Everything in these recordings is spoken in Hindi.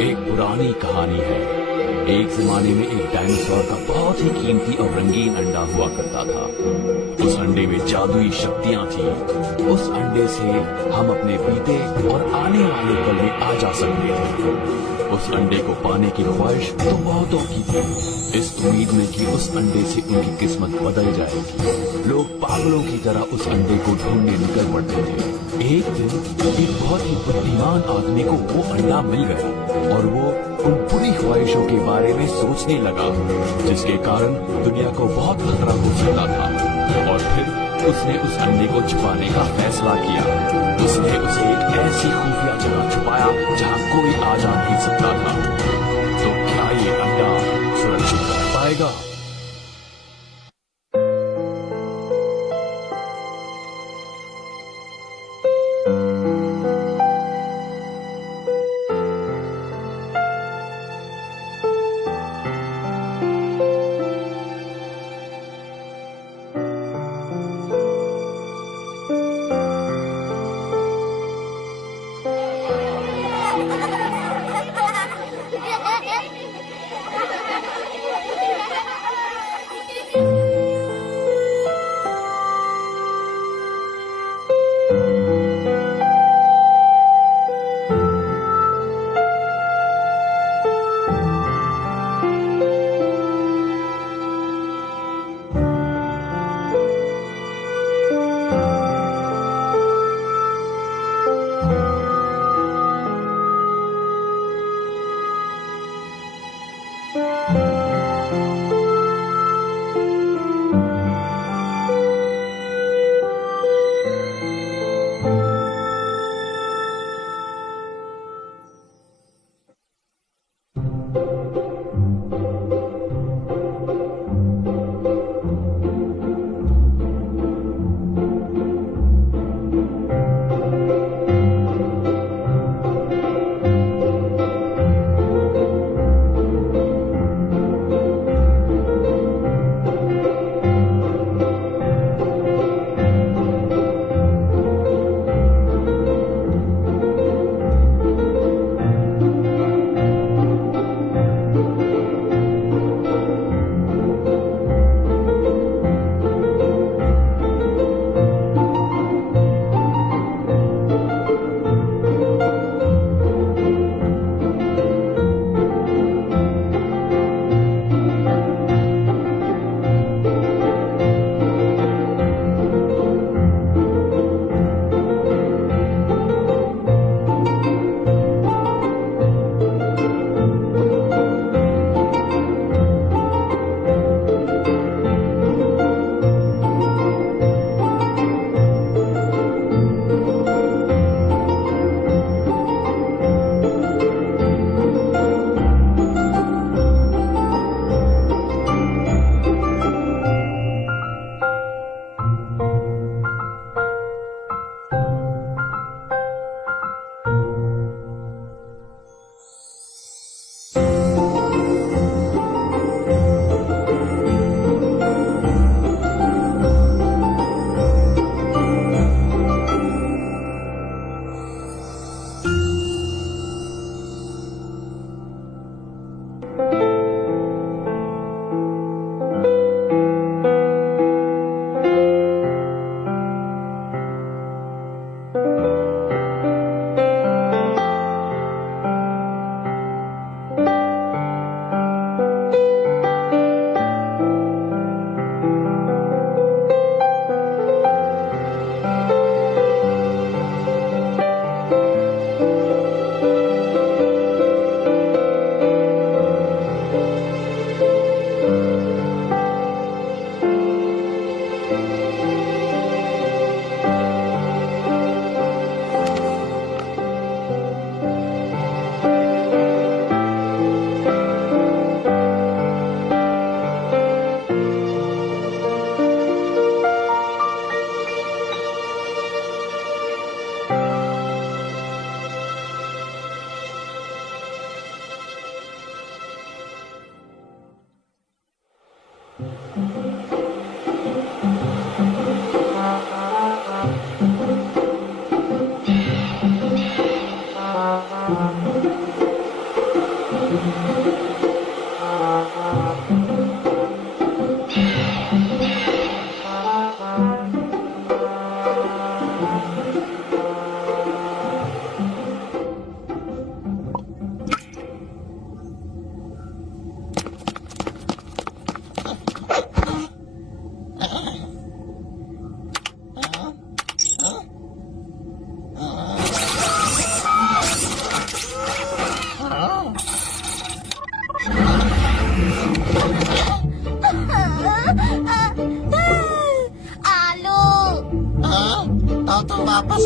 एक पुरानी कहानी है। एक जमाने में एक डायनासोर का बहुत ही कीमती और रंगीन अंडा हुआ करता था। उस अंडे में जादुई शक्तियां थी। उस अंडे से हम अपने बीते और आने वाले कल में आ जा सकते थे। उस अंडे को पाने की ख्वाहिश तो बहुतों की थी, इस उम्मीद में कि उस अंडे से उनकी किस्मत बदल जाएगी। लोग पागलों की तरह उस अंडे को ढूंढने निकल पड़ते थे। एक दिन एक बहुत ही बुद्धिमान आदमी को वो अंडा मिल गया और वो उन बुरी ख्वाहिशों के बारे में सोचने लगा जिसके कारण दुनिया को बहुत खतरा हो सकता था। और फिर उसने उस अंडे को छुपाने का फैसला किया। उसने उसे एक ऐसी खुफिया जगह छुपाया जहां कोई आ जा नहीं सकता था। तो क्या ये अंडा सुरक्षित रह पाएगा?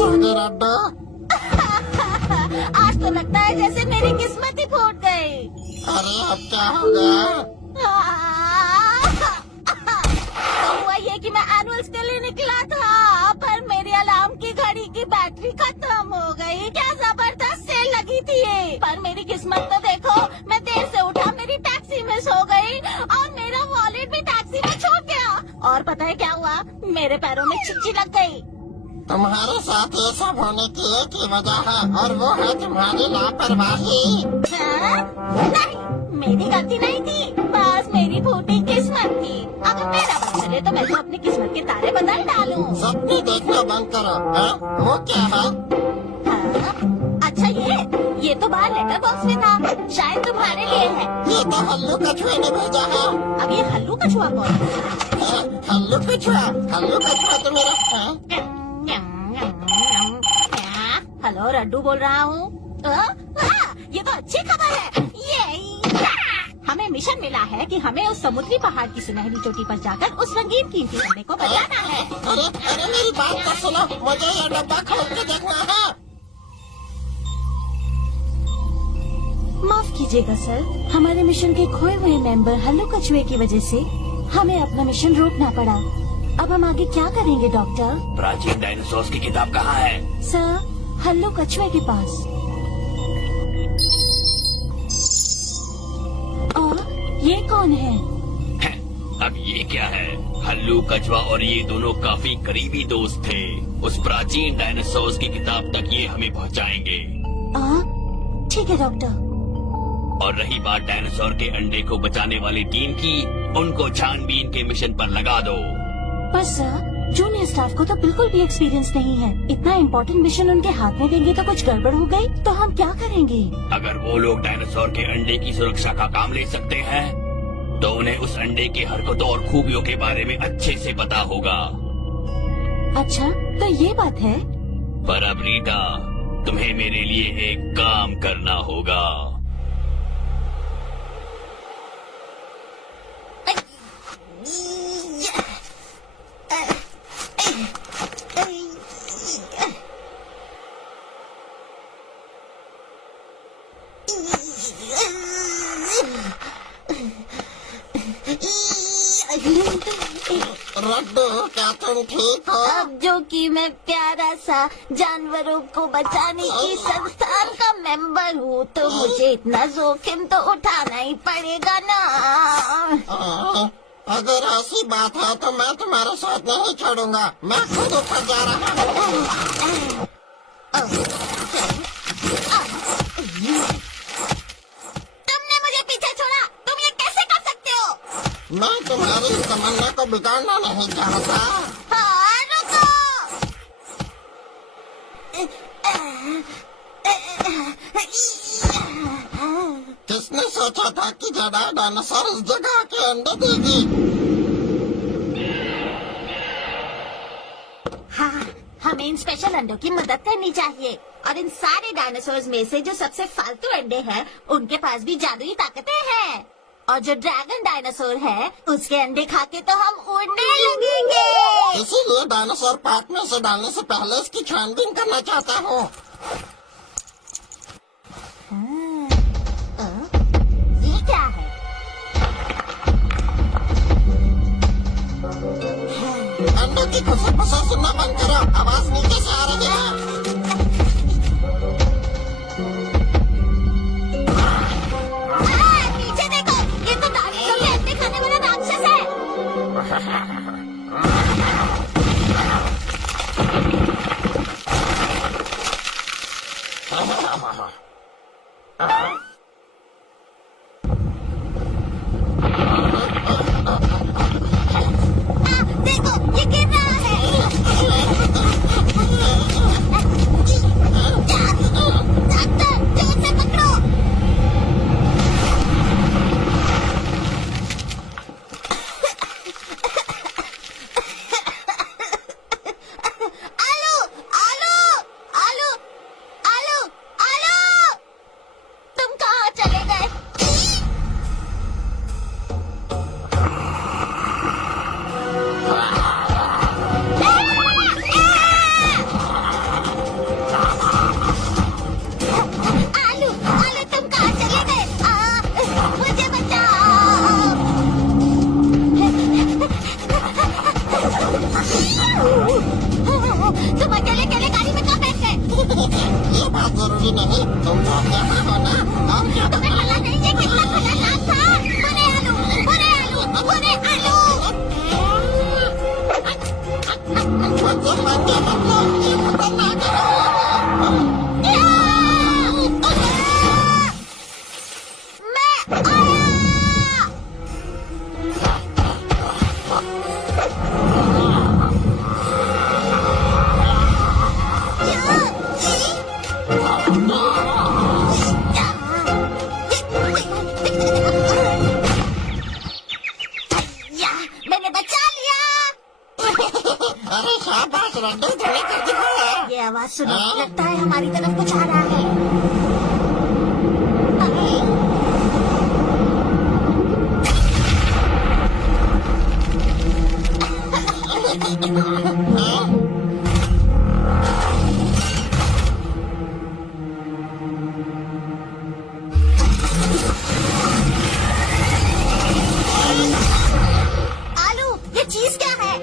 होगी रड्डू? आज तो लगता है जैसे मेरी किस्मत ही फूट गई। अरे अब क्या होगा? तो हुआ ये कि मैं एनुअल्स के लिए निकला था, पर मेरी अलार्म की घड़ी की बैटरी खत्म हो गई। क्या जबरदस्त सेल लगी थी ये। पर मेरी किस्मत तो देखो, मैं देर से उठा, मेरी टैक्सी मिस हो गई और मेरा वॉलेट भी टैक्सी में छूट गया। और पता है क्या हुआ? मेरे पैरों में चिच्ची लग गई। तुम्हारे साथ ये सब होने की एक ही वजह है और वो है तुम्हारी लापरवाही। नहीं, मेरी गलती नहीं थी, बस मेरी फूटी किस्मत थी। अगर मेरा बस चले तो मैं तो अपनी किस्मत के तारे बदल डालूं। सपने देखना बंद करो। वो क्या है? अच्छा ये तो बाहर लेटर बॉक्स में था, शायद तुम्हारे लिए है। ये तो हल्लू कछुए ने भेजा है। अब ये हल्लू कछुआ कौन है? हल्लू कछुआ तो मेरा है। हेलो, रड्डू बोल रहा हूँ। ये तो अच्छी खबर है। ये हमें मिशन मिला है कि हमें उस समुद्री पहाड़ की सुनहरी चोटी पर जाकर उस रंगीन कीमती अंडे को बचाना है। अरे मेरी बात तो सुनो, मुझे ये डब्बा खोल के देखना है। माफ कीजिएगा सर, हमारे मिशन के खोए हुए मेंबर हल्लू कछुए की वजह से हमें अपना मिशन रोकना पड़ा। अब हम आगे क्या करेंगे डॉक्टर? प्राचीन डायनासोर्स की किताब कहाँ है? सर, हल्लू कछुए के पास। और ये कौन है? अब ये क्या है? हल्लू कछुआ और ये दोनों काफी करीबी दोस्त थे। उस प्राचीन डायनासोर्स की किताब तक ये हमें पहुंचाएंगे। ठीक है डॉक्टर। और रही बात डायनासोर के अंडे को बचाने वाली टीम की, उनको छानबीन के मिशन पर लगा दो। पर सर, जूनियर स्टाफ को तो बिल्कुल भी एक्सपीरियंस नहीं है। इतना इम्पोर्टेंट मिशन उनके हाथ में देंगे तो कुछ गड़बड़ हो गई तो हम क्या करेंगे? अगर वो लोग डायनासोर के अंडे की सुरक्षा का काम ले सकते हैं, तो उन्हें उस अंडे की हरकतों और खूबियों के बारे में अच्छे से पता होगा। अच्छा, तो ये बात है। पर अब रीटा, तुम्हें मेरे लिए एक काम करना होगा। रड्डू, क्या तुम ठीक हो? अब जो कि मैं प्यारा सा जानवरों को बचाने की संस्थान का मेंबर हूँ, तो मुझे इतना जोखिम तो उठाना ही पड़ेगा ना। अगर ऐसी बात है तो मैं तुम्हारे साथ नहीं छोड़ूंगा। मैं खुद ऊपर जा रहा हूँ। तुमने मुझे पीछे छोड़ा, तुम ये कैसे कर सकते हो? मैं तुम्हारी तमन्ना को बिगाड़ना नहीं चाहता। हाँ, रुको। किसने सोचा था कि जड़ा डायनासोर इस जगह के अंडे देगी? हाँ, हमें इन स्पेशल अंडों की मदद करनी चाहिए। और इन सारे डायनासोर्स में से जो सबसे फालतू अंडे हैं, उनके पास भी जादुई ताकतें हैं। और जो ड्रैगन डायनासोर है, उसके अंडे खा के तो हम उड़ने लगेंगे। इसीलिए डायनासोर पार्क में से डालने से पहले इसकी छानबीन करना चाहता हूँ। ये क्या है? अंडों की खुसर-फुसर सुनना बंद करो। आवाज नीचे से आ रही है। नीचे देखो, ये तो डायनासोर के अंडे खाने वाला राक्षस है। देखो, ये गिर रहा है। आवाज सुनो, लगता है हमारी तरफ कुछ आ रहा है। आलू, ये चीज क्या है?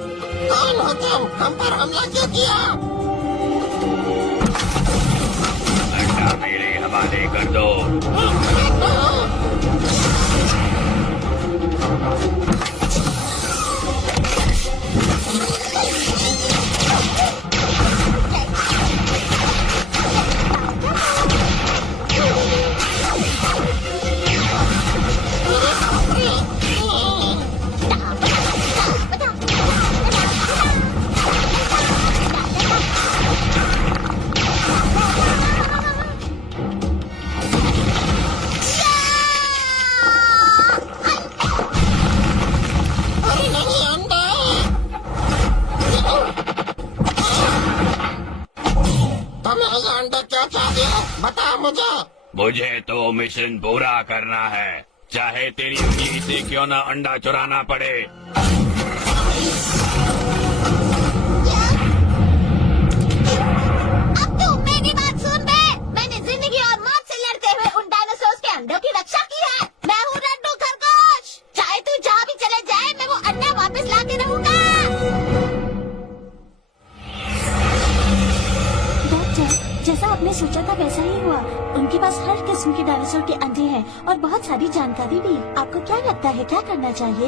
कौन हो तुम? हम पर हमला क्यों किया? अंडा मेरे हवाले कर दो। अरे नहीं, अंडे! तुम्हें ये अंडे क्यों चाहिए? बताओ मुझे। मुझे तो मिशन पूरा करना है, चाहे तेरी उंगली से क्यों ना अंडा चुराना पड़े। अब तू मेरी बात सुन बे। मैंने जिंदगी और मौत से लड़ते हुए उन डायनासोर्स के अंडों की रक्षा की है। मैं हूँ लड्डू खरगोश। चाहे तू जहाँ भी चले जाए, मैं वो अंडा वापस ला के रहूंगा। डॉक्टर, जैसा आपने सोचा था वैसा ही हुआ। उनके पास हर किस्म के डायनासोर के अंडे हैं और बहुत सारी जानकारी भी। आपको क्या लगता है, क्या करना चाहिए?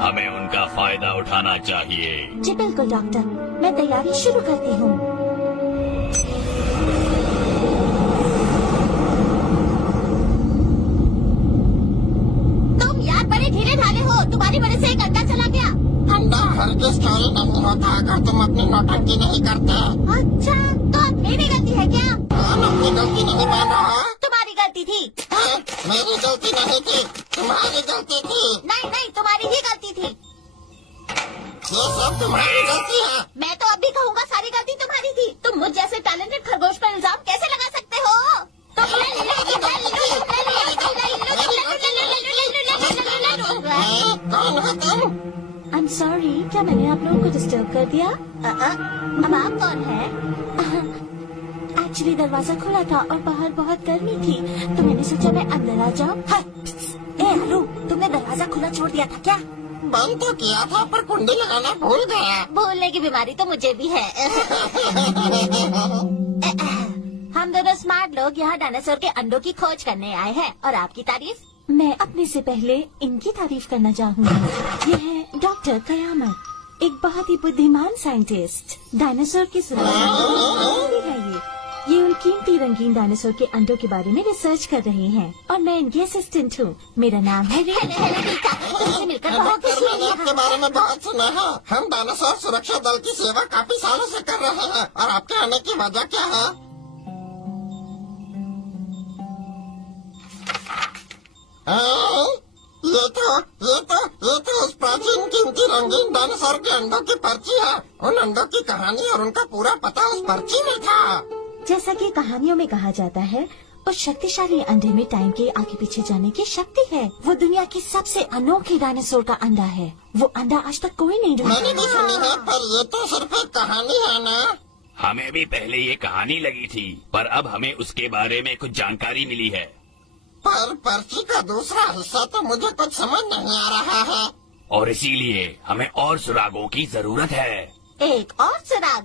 हमें उनका फायदा उठाना चाहिए। जी बिल्कुल डॉक्टर, मैं तैयारी शुरू करती हूँ। तुम यार बड़े ढीले ढाले हो। तुम्हारी वजह से एक अंडा चला गया। अंडा हरगिज चोरी नहीं होता अगर तुम अपनी नौटंकी नहीं करते। अच्छा, तो अब मेरी गलती है क्या? हम अपनी गलती नहीं मान रहा। तुम्हारी गलती थी। मेरी गलती नहीं थी, तुम्हारी गलती थी। नहीं नहीं, तुम्हारी ही गलती थी। ये सब तुम्हारी गलती है। मैं तो अब भी कहूँगा सारी गलती तुम्हारी थी। तुम मुझ जैसे टैलेंटेड खरगोश पर इल्जाम कैसे लगा सकते हो? कौन हो तुम? I'm sorry, क्या मैंने आप लोगों को डिस्टर्ब कर दिया? अब आप कौन है? एक्चुअली दरवाजा खुला था और बाहर बहुत गर्मी थी, तो मैंने सोचा मैं अंदर आ जाऊँ। ए आलू, तुमने दरवाजा खुला छोड़ दिया था क्या? बंद तो किया था पर कुंडी लगाना भूल गया। भूलने की बीमारी तो मुझे भी है। हम दोनों स्मार्ट लोग यहाँ डायनासोर के अंडों की खोज करने आए हैं और आपकी तारीफ। मैं अपने से पहले इनकी तारीफ करना चाहूँगी। ये है डॉक्टर कयामत, एक बहुत ही बुद्धिमान साइंटिस्ट। डायनासोर की सुरक्षा है ये उन कीमती रंगीन डायनासोर के अंडों के बारे में रिसर्च कर रहे हैं और मैं इनकी असिस्टेंट हूँ। मेरा नाम है तुमसे मिलकर बहुत खुशी मैंने हुई। आपके बारे में बहुत सुना है। हम डायनासोर सुरक्षा दल की सेवा काफी सालों से कर रहे हैं और आपके आने की वजह क्या है? ये तो उस प्राचीन कीमती रंगीन डायनासोर के अंडों की पर्ची है। उन अंडों की कहानी और उनका पूरा पता उस पर्ची में था। जैसा कि कहानियों में कहा जाता है, उस शक्तिशाली अंडे में टाइम के आगे पीछे जाने की शक्ति है। वो दुनिया की सबसे अनोखी डायनासोर का अंडा है। वो अंडा आज तक कोई नहीं मैंने भी सुनी है, ढूंढा। पर ये तो सिर्फ एक कहानी है ना। हमें भी पहले ये कहानी लगी थी, पर अब हमें उसके बारे में कुछ जानकारी मिली है। पर पर्ची का दूसरा हिस्सा तो मुझे कुछ समझ नहीं आ रहा है। और इसीलिए हमें और सुरागों की जरूरत है। एक और सुराग?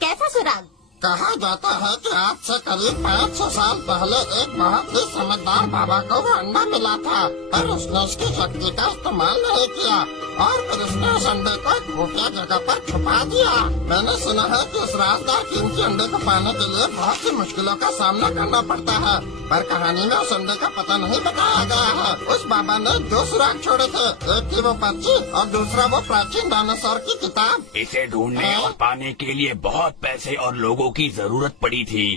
कैसा सुराग? कहा जाता है कि आज से करीब 500 साल पहले एक बहुत ही समझदार बाबा को वो अंडा मिला था, पर उसने उसकी शक्ति का इस्तेमाल नहीं किया और फिर उसने उस अंडे को एक खुफिया जगह पर छुपा दिया। मैंने सुना है कि उस राजदार कीमती अंडे को पाने के लिए बहुत सी मुश्किलों का सामना करना पड़ता है, पर कहानी में उस अंडे का पता नहीं बताया गया है। उस बाबा ने 2 सुराग छोड़े थे, एक थी वो पर्ची और दूसरा वो प्राचीन डायनासोर की किताब। इसे ढूंढने और पाने के लिए बहुत पैसे और लोगों की जरूरत पड़ी थी,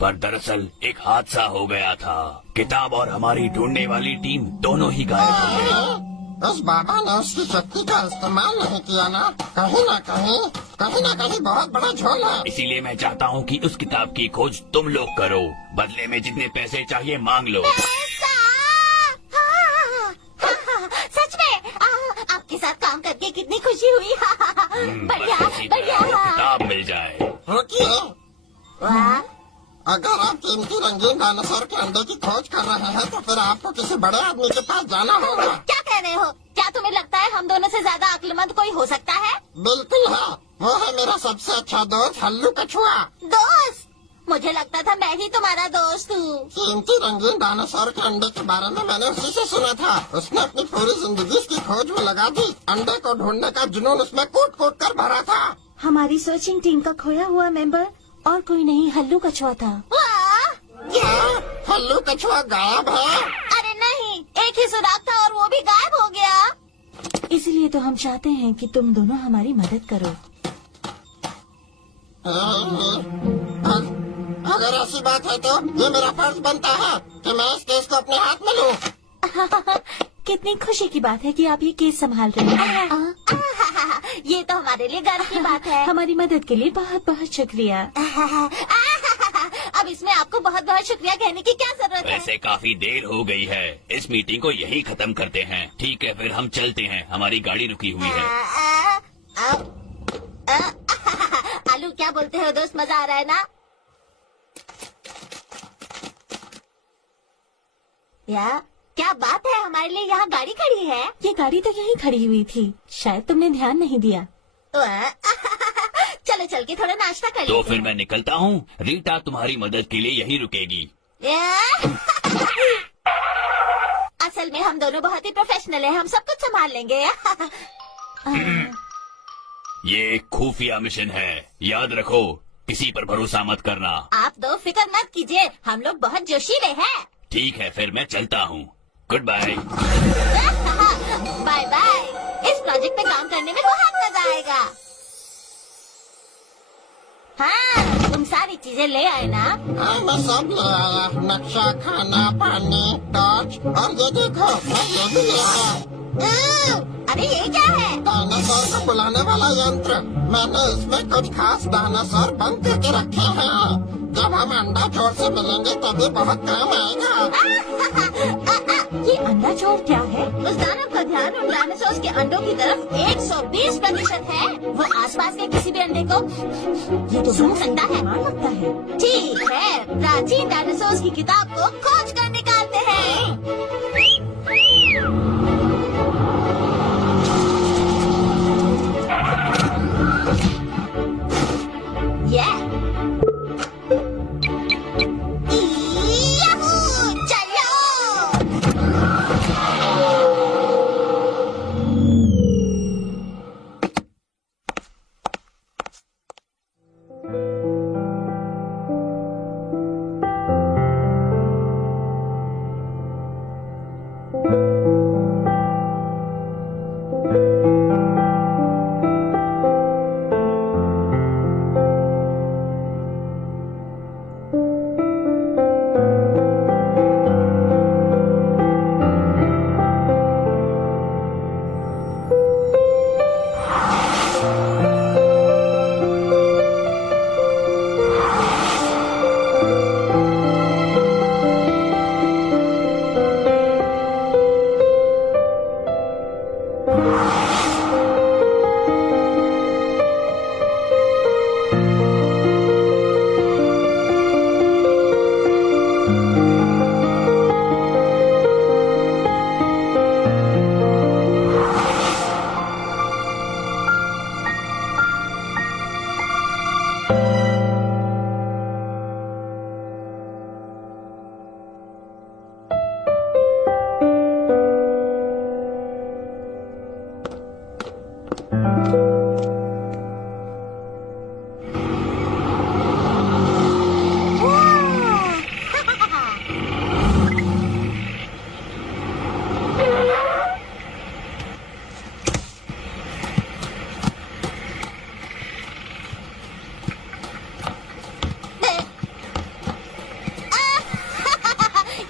पर दरअसल एक हादसा हो गया था। किताब और हमारी ढूंढने वाली टीम दोनों ही गायब हो गई। उस बाबा ने उसकी शक्ति का इस्तेमाल नहीं किया ना कहीं ना कहीं बहुत बड़ा झोल है। इसीलिए मैं चाहता हूँ कि उस किताब की खोज तुम लोग करो, बदले में जितने पैसे चाहिए मांग लो। पैसा! सच में आपके साथ काम करके कितनी खुशी हुई। बढ़िया बस इसी तरह वो बढ़िया। किताब मिल जाए। रुकिए, वाह, अगर आप कीमती रंगीन डायनासोर के अंडे की खोज कर रहे हैं तो फिर आपको किसी बड़े आदमी के पास जाना होगा। क्या कह रहे हो? क्या तुम्हें लगता है हम दोनों से ज्यादा अक्लमंद कोई हो सकता है? बिल्कुल है, वो है मेरा सबसे अच्छा दोस्त हल्लू कछुआ। दोस्त? मुझे लगता था मैं ही तुम्हारा दोस्त हूँ। कीमती रंगीन डायनासोर के अंडे के बारे में मैंने उसी से सुना था। उसने अपनी पूरी जिंदगी इसकी खोज में लगा दी। अंडे को ढूंढने का जुनून उसमें कूट कूट कर भरा था। हमारी सर्चिंग टीम का खोया हुआ मेंबर और कोई नहीं, हल्लू कछुआ था। वाह! क्या हल्लू कछुआ गायब है? अरे नहीं, एक ही सुराग था और वो भी गायब हो गया। इसलिए तो हम चाहते हैं कि तुम दोनों हमारी मदद करो। अगर ऐसी बात है तो ये मेरा फर्ज बनता है कि मैं इस केस को अपने हाथ में लूं। कितनी खुशी की बात है कि आप ये केस संभाल रहे हैं। ये तो हमारे लिए गर्व की बात है। हमारी मदद के लिए बहुत बहुत शुक्रिया। अब इसमें आपको बहुत बहुत शुक्रिया कहने की क्या जरूरत है? वैसे काफी देर हो गई है, इस मीटिंग को यही खत्म करते हैं। ठीक है, फिर हम चलते हैं, हमारी गाड़ी रुकी हुई है। आलू, क्या बोलते हो दोस्त? मजा आ रहा है ना? या क्या बात है, हमारे लिए यहाँ गाड़ी खड़ी है। ये गाड़ी तो यहीं खड़ी हुई थी, शायद तुमने ध्यान नहीं दिया। चलो चल के थोड़ा नाश्ता कर तो लेते फिर हैं। मैं निकलता हूँ। रीटा तुम्हारी मदद के लिए यही रुकेगी। असल में हम दोनों बहुत ही प्रोफेशनल हैं, हम सब कुछ संभाल लेंगे। ये एक खुफिया मिशन है, याद रखो, किसी पर भरोसा मत करना। आप दो फिक्र मत कीजिए, हम लोग बहुत जोशीले हैं। ठीक है, फिर मैं चलता हूँ। Goodbye. Bye bye. इस प्रोजेक्ट पे काम करने में बहुत मजा आएगा। हाँ, तुम सारी चीजें ले आए ना? हाँ, मैं सब ले आया। नक्शा, खाना, पानी, टॉर्च और ये देखो, मैं ये भी ले आया। अरे ये क्या है? डायनासोर को बुलाने वाला यंत्र। मैंने इसमें कुछ खास डायनासोर बंद करके रखे हैं। जब हम अंडा चोर से मिलेंगे तभी बहुत काम आएगा। ये अंडा चोर क्या है? उस दानव का ध्यान उन डायनासोर्स के अंडों की तरफ 120% है। वो आसपास के किसी भी अंडे को ये तो सूंघ सकता है। मार लगता है। ठीक है, प्राचीन डायनासोर्स की किताब को खोज कर निकालते हैं। याहू! चलो!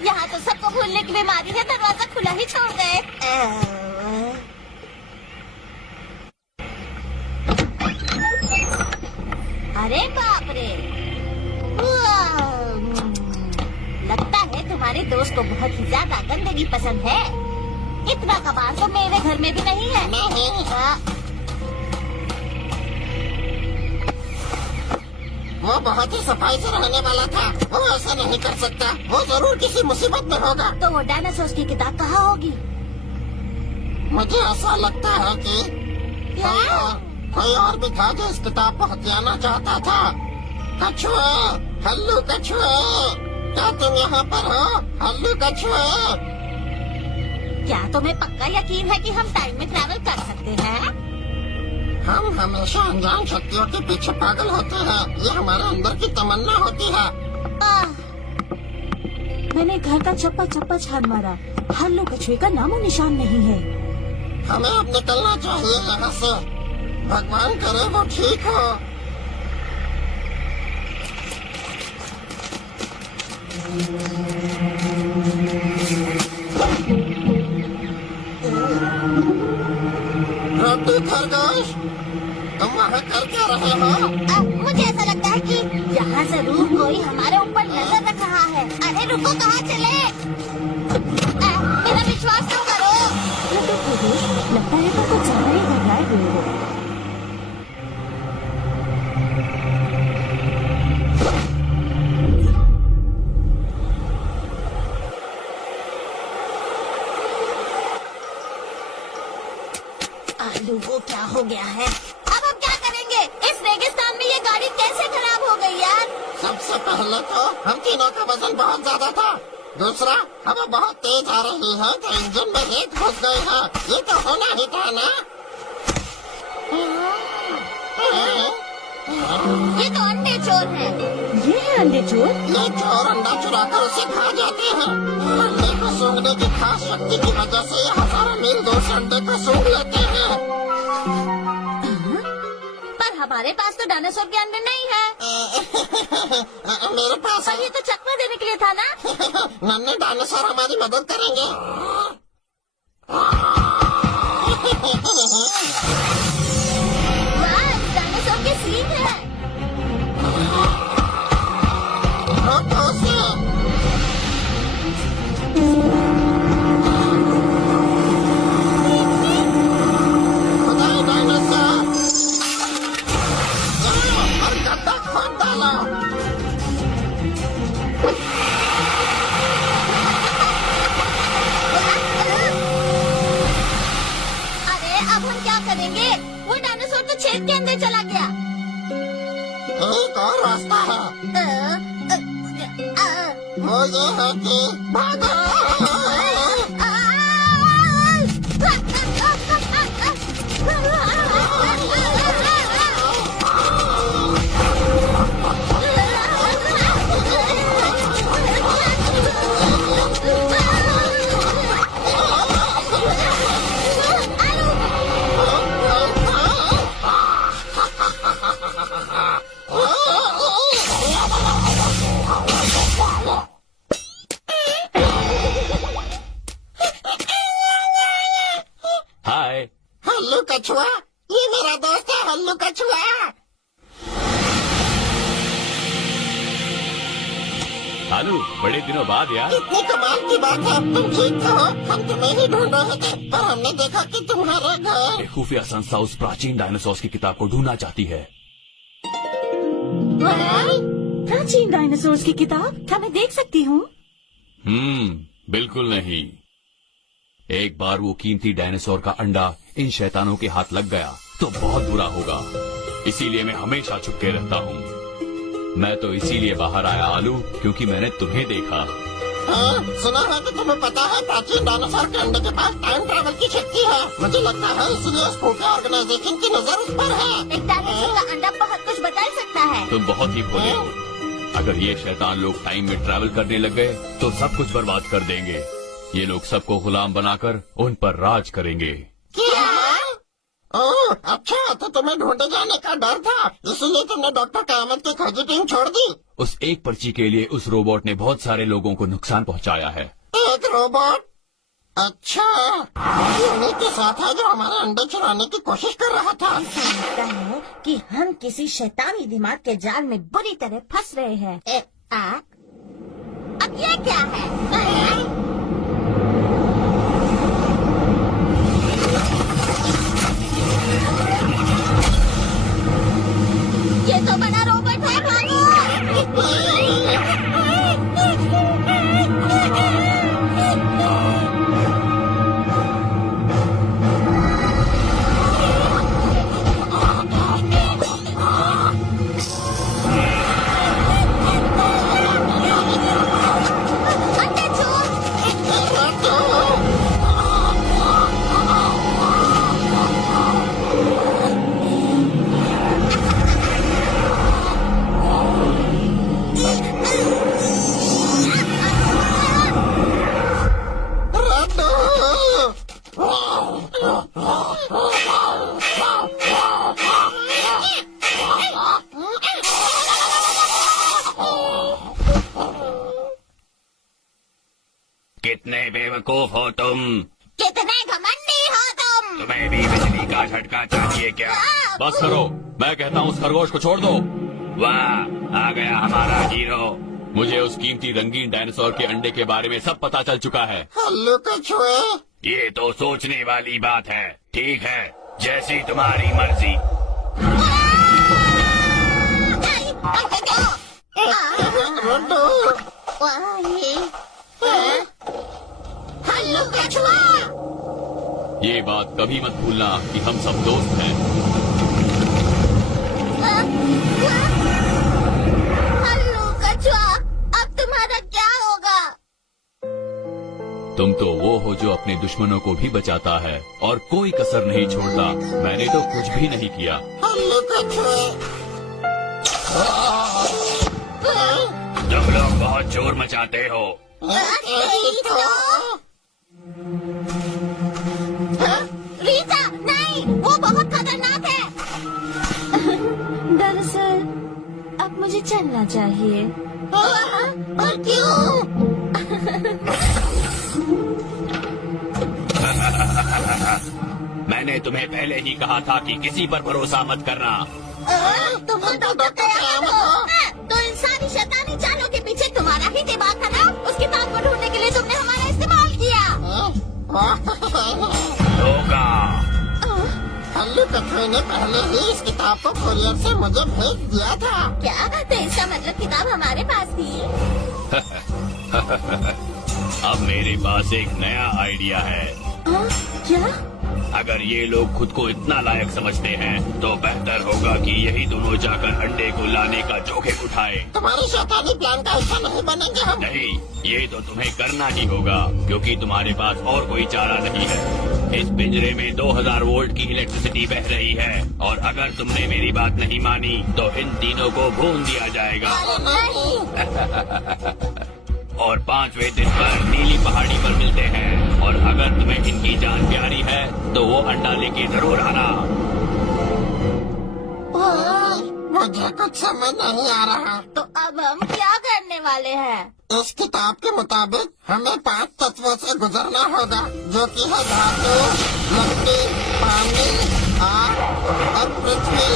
यहाँ तो सबको भूलने की बीमारी है, दरवाजा खुला ही छोड़ गए। आपको बहुत ही ज्यादा गंदगी पसंद है। इतना कबाड़ तो मेरे घर में भी नहीं है। नहीं। हाँ, वो बहुत ही सफाई से रहने वाला था, वो ऐसा नहीं कर सकता, वो जरूर किसी मुसीबत में होगा। तो वो डायनासोर की किताब कहाँ होगी? मुझे ऐसा लगता है कि कोई और भी था जो इस किताब को हथियाना चाहता था। कछुआ, हल्लू कछुआ, क्या तुम यहाँ पर हो? हल्लू कछुआ, क्या तुम्हें पक्का यकीन है कि हम टाइम में ट्रैवल कर सकते हैं? हम हमेशा अनजान शक्तियों के पीछे पागल होते हैं, ये हमारे अंदर की तमन्ना होती है। मैंने घर का चप्पा चप्पा छान मारा, हल्लू कछुए का नामो निशान नहीं है। हमें अब निकलना चाहिए यहाँ से। भगवान करे वो ठीक हो। रोटी खरगोश, तुम वहाँ कर क्या रहे हो? मुझे ऐसा लगता है कि यहाँ जरूर कोई हमारे ऊपर नजर रख रहा है। अरे रुको, कहाँ चले? मेरा विश्वास तो करो। लगता है तो कुछ ज्यादा ही घबराए हुए हो। आलू को क्या हो गया है? अब हम क्या करेंगे? इस रेगिस्तान में ये गाड़ी कैसे खराब हो गई यार? सबसे पहले तो हम तीनों का वजन बहुत ज्यादा था। दूसरा, हवा बहुत तेज आ रही है तो इंजन में रेत घुस गई है। ये तो होना ही था ना। ये तो अंडे चोर है। ये है अंडे चोर। ये चोर अंडा चुराकर उसे खा जाते हैं। अंडे को सूंघने की खास शक्ति की वजह से ये हजारों मील दूर से अंडे को सूंघ लेते हैं। पर हमारे पास तो डायनासोर के अंडे नहीं है। मेरे पास पर ये तो चकमा देने के लिए था ना? नन्हे डायनासोर हमारी मदद करेंगे। वाह, डायनासोर के सींग है। रोको उसे। खुदाई डायनासोर, और गड्ढा खोद डालो। अरे अब हम क्या करेंगे? वो डायनासोर तो छेद के अंदर चला गया। एक और रास्ता है, वो ये है कि भागो। हाय। हल्लू कछुआ, ये मेरा दोस्त है हल्लू कछुआ। आलू, बड़े दिनों बाद यार। इतनी कमाल की बात है, तुम ठीक तो हो? हम तुम्हें ही ढूंढ रहे थे, पर हमने देखा कि तुम्हारा घर। एक खुफिया संस्था उस प्राचीन डायनासोर की किताब को ढूंढना चाहती है। प्राचीन डायनासोर्स की किताब, क्या मैं देख सकती हूँ? बिल्कुल नहीं। एक बार वो कीमती डायनासोर का अंडा इन शैतानों के हाथ लग गया तो बहुत बुरा होगा। इसीलिए मैं हमेशा छुपके रहता हूँ। मैं तो इसीलिए बाहर आया आलू, क्योंकि मैंने तुम्हें देखा। सुना है कि तुम्हें पता है प्राचीन डायनासोर के अंडे के पास टाइम ट्रैवल की शक्ति है। मुझे लगता है इसलिए उस खुफिया ऑर्गेनाइजेशन की नजर उस पर है। एक डायनासोर का अंडा बहुत कुछ बता सकता है। तुम बहुत ही भोले हो। अगर ये शैतान लोग टाइम में ट्रैवल करने लग गए तो सब कुछ बर्बाद कर देंगे। ये लोग सबको गुलाम बनाकर उन पर राज करेंगे। क्या? ओह अच्छा, तो तुम्हें ढूंढे जाने का डर था, इसलिए तुमने डॉक्टर कयामत की खोजी टीम छोड़ दी। उस एक पर्ची के लिए उस रोबोट ने बहुत सारे लोगों को नुकसान पहुंचाया है। एक रोबोट? अच्छा, उन्हीं के साथ है जो हमारे अंडे चुराने की कोशिश कर रहा था। ऐसा लगता है कि हम किसी शैतानी दिमाग के जाल में बुरी तरह फंस रहे हैं। अब ये क्या है? ये तो बड़ा रोबोट है, भागो! अंडे चोर! कितने बेवकूफ हो तुम। कितने घमंडी हो तुम! तुम्हें भी बिजली का झटका चाहिए क्या? बस करो, मैं कहता हूँ उस खरगोश को छोड़ दो। वाह, आ गया हमारा हीरो। मुझे उस कीमती रंगीन डायनासोर के अंडे के बारे में सब पता चल चुका है। हल्लू कछुए, ये तो सोचने वाली बात है। ठीक है, जैसी तुम्हारी मर्जी। रड्डू, हल्लू कछुआ! ये बात कभी मत भूलना कि हम सब दोस्त हैं। हल्लू कछुआ, अब तुम्हारा क्या होगा? तुम तो वो हो जो अपने दुश्मनों को भी बचाता है और कोई कसर नहीं छोड़ता। मैंने तो कुछ भी नहीं किया। हल्लू कछुए। तुम लोग बहुत शोर मचाते हो। रीता, नहीं, वो बहुत खतरनाक है। दरअसल अब मुझे चलना चाहिए। और क्यों? मैंने तुम्हें पहले ही कहा था कि किसी पर भरोसा मत करना। तुम तो डॉक्टर कयामत हो। तो इंसानी शैतानी चालों के पीछे तुम्हारा ही दिमाग था ना? उस किताब को ढूंढने के लिए तुमने हमारा इस्तेमाल किया। धोखा। हल्लू कछुए ने पहले ही इस किताब को कुरियर से मुझे भेज दिया था। क्या? तो इसका मतलब किताब हमारे पास थी? अब मेरे पास एक नया आइडिया है। क्या? अगर ये लोग खुद को इतना लायक समझते हैं तो बेहतर होगा कि यही दोनों जाकर अंडे को लाने का जोखिम उठाए। तुम्हारे शैतानी प्लान का हिस्सा नहीं बनेंगे हम। नहीं, ये तो तुम्हें करना ही होगा क्योंकि तुम्हारे पास और कोई चारा नहीं है। इस पिंजरे में 2000 वोल्ट की इलेक्ट्रिसिटी बह रही है और अगर तुमने मेरी बात नहीं मानी तो इन तीनों को भून दिया जाएगा। और 5वें दिन पर नीली पहाड़ी पर मिलते हैं और अगर तुम्हें इनकी जान प्यारी है तो वो अंडा लेके जरूर आना। मुझे कुछ समझ नहीं आ रहा। तो अब हम क्या करने वाले हैं? इस किताब के मुताबिक हमें 5 तत्वों से गुजरना होगा, जो कि है धातु, लकड़ी, पानी, आग और पृथ्वी।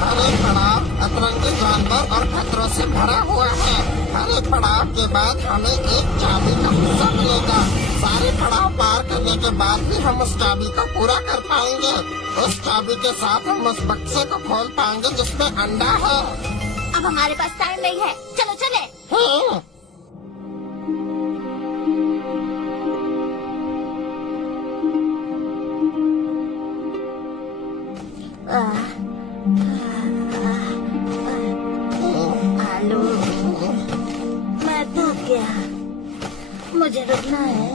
हर एक पड़ाव अतरंगी जानवर और खतरों से भरा हुआ है। हर एक पड़ाव के बाद हमें एक चाबी का हिस्सा मिलेगा। सारे पड़ाव पार करने के बाद भी हम उस चाबी को पूरा कर पाएंगे। उस चाबी के साथ हम उस बक्से को खोल पाएंगे जिसमें अंडा है। अब हमारे पास टाइम नहीं है, चलो चले। हेलो, मैं थक गया, मुझे रुकना है।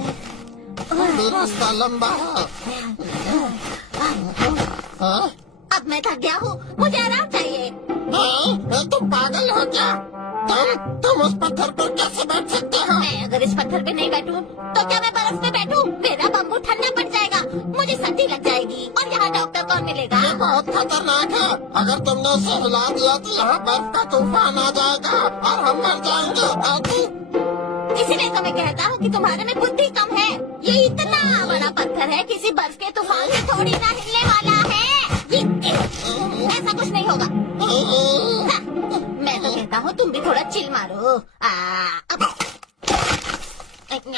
रास्ता लंबा है। हाँ? अब मैं थक गया हूँ, मुझे आराम चाहिए। तुम पागल हो क्या? तुम उस पत्थर पर कैसे बैठ सकते हो? मैं अगर इस पत्थर पे नहीं बैठूं, तो क्या मैं बर्फ पे बैठूं? मेरा बम्बू ठंडा पड़ जाएगा, मुझे सर्दी लग जाएगी और यहाँ डॉक्टर कौन मिलेगा? ये बहुत खतरनाक है। अगर तुमने उसे हिला दिया तो यहाँ बर्फ का तूफान आ जाएगा और हम मर जाएंगे। इसीलिए तो मैं कहता हूँ कि तुम्हारे में बुद्धि कम है। ये इतना बड़ा पत्थर है, किसी बर्फ के तूफान से थोड़ी ना हिलने वाला है। ऐसा कुछ नहीं होगा। हाँ, मैं तो कहता हूँ तुम भी थोड़ा चिल मारो। अब मैंने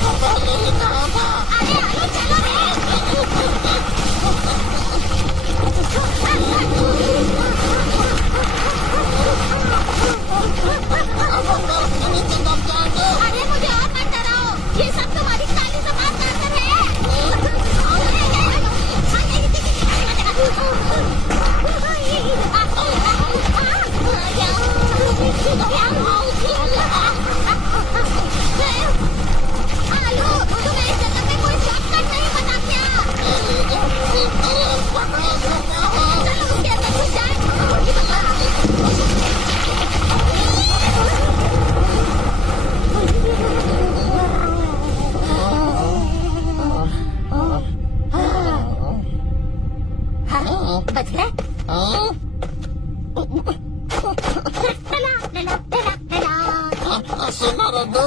तो पहले ही कहा था। अरे आलू चलो अब हम बर्फ के नीचे दब जाएंगे। अरे मुझे और मत डराओ, ये सब तुम्हारी काली जबान का असर है। आलू, तुम्हें इस जगह पे कोई शॉर्टकट नहीं पता क्या? चलो उसके अंदर घुस जाए। हाँ, बच गए? सुनो रद्दू,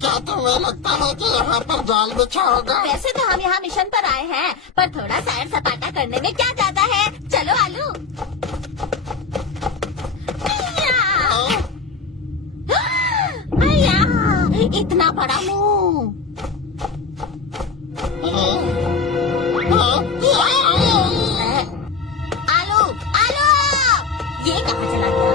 क्या तुम्हें लगता है कि यहाँ पर जाल बिछा होगा? वैसे तो हम यहाँ मिशन पर आए हैं, पर थोड़ा सैर सपाटा करने में क्या जाता है। चलो आलू। अय्या, इतना बड़ा मुंह। आलू, आलू, ये कहाँ चला गया?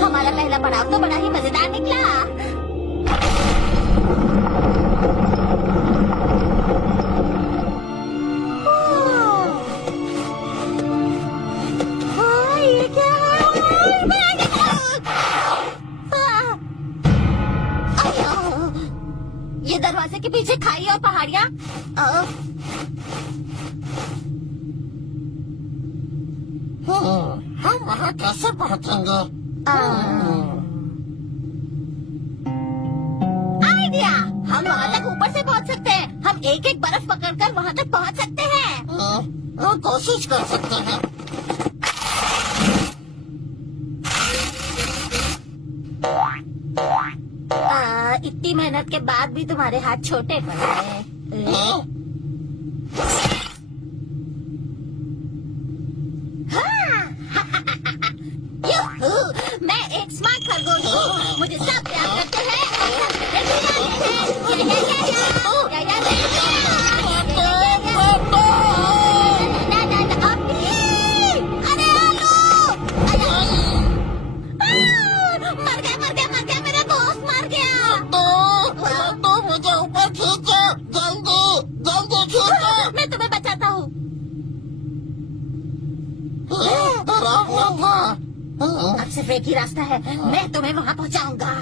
हमारा पहला पड़ाव तो बड़ा ही मजेदार निकला। ये क्या है? ये दरवाजे के पीछे खाई और पहाड़ियाँ। हम वहाँ कैसे पहुँचेंगे? आइडिया, हम वहाँ तक ऊपर से पहुँच सकते हैं। हम एक एक बर्फ पकड़कर वहाँ तक पहुँच सकते हैं। कोशिश कर सकते हैं। इतनी मेहनत के बाद भी तुम्हारे हाथ छोटे पड़ गए। मैं एक स्मार्ट खरगोश हूँ, मुझे सब प्यार करते हैं और सब मेरे भी आते हैं। अरे आलू, मर गया, मेरा दोस्त मर गया। तो मुझे ऊपर खींचो, जल्दी खींचो। मैं तुम्हें बचाता हूँ। डरावना था। अब सिर्फ एक ही रास्ता है, मैं तुम्हें वहाँ पहुँचाऊंगा।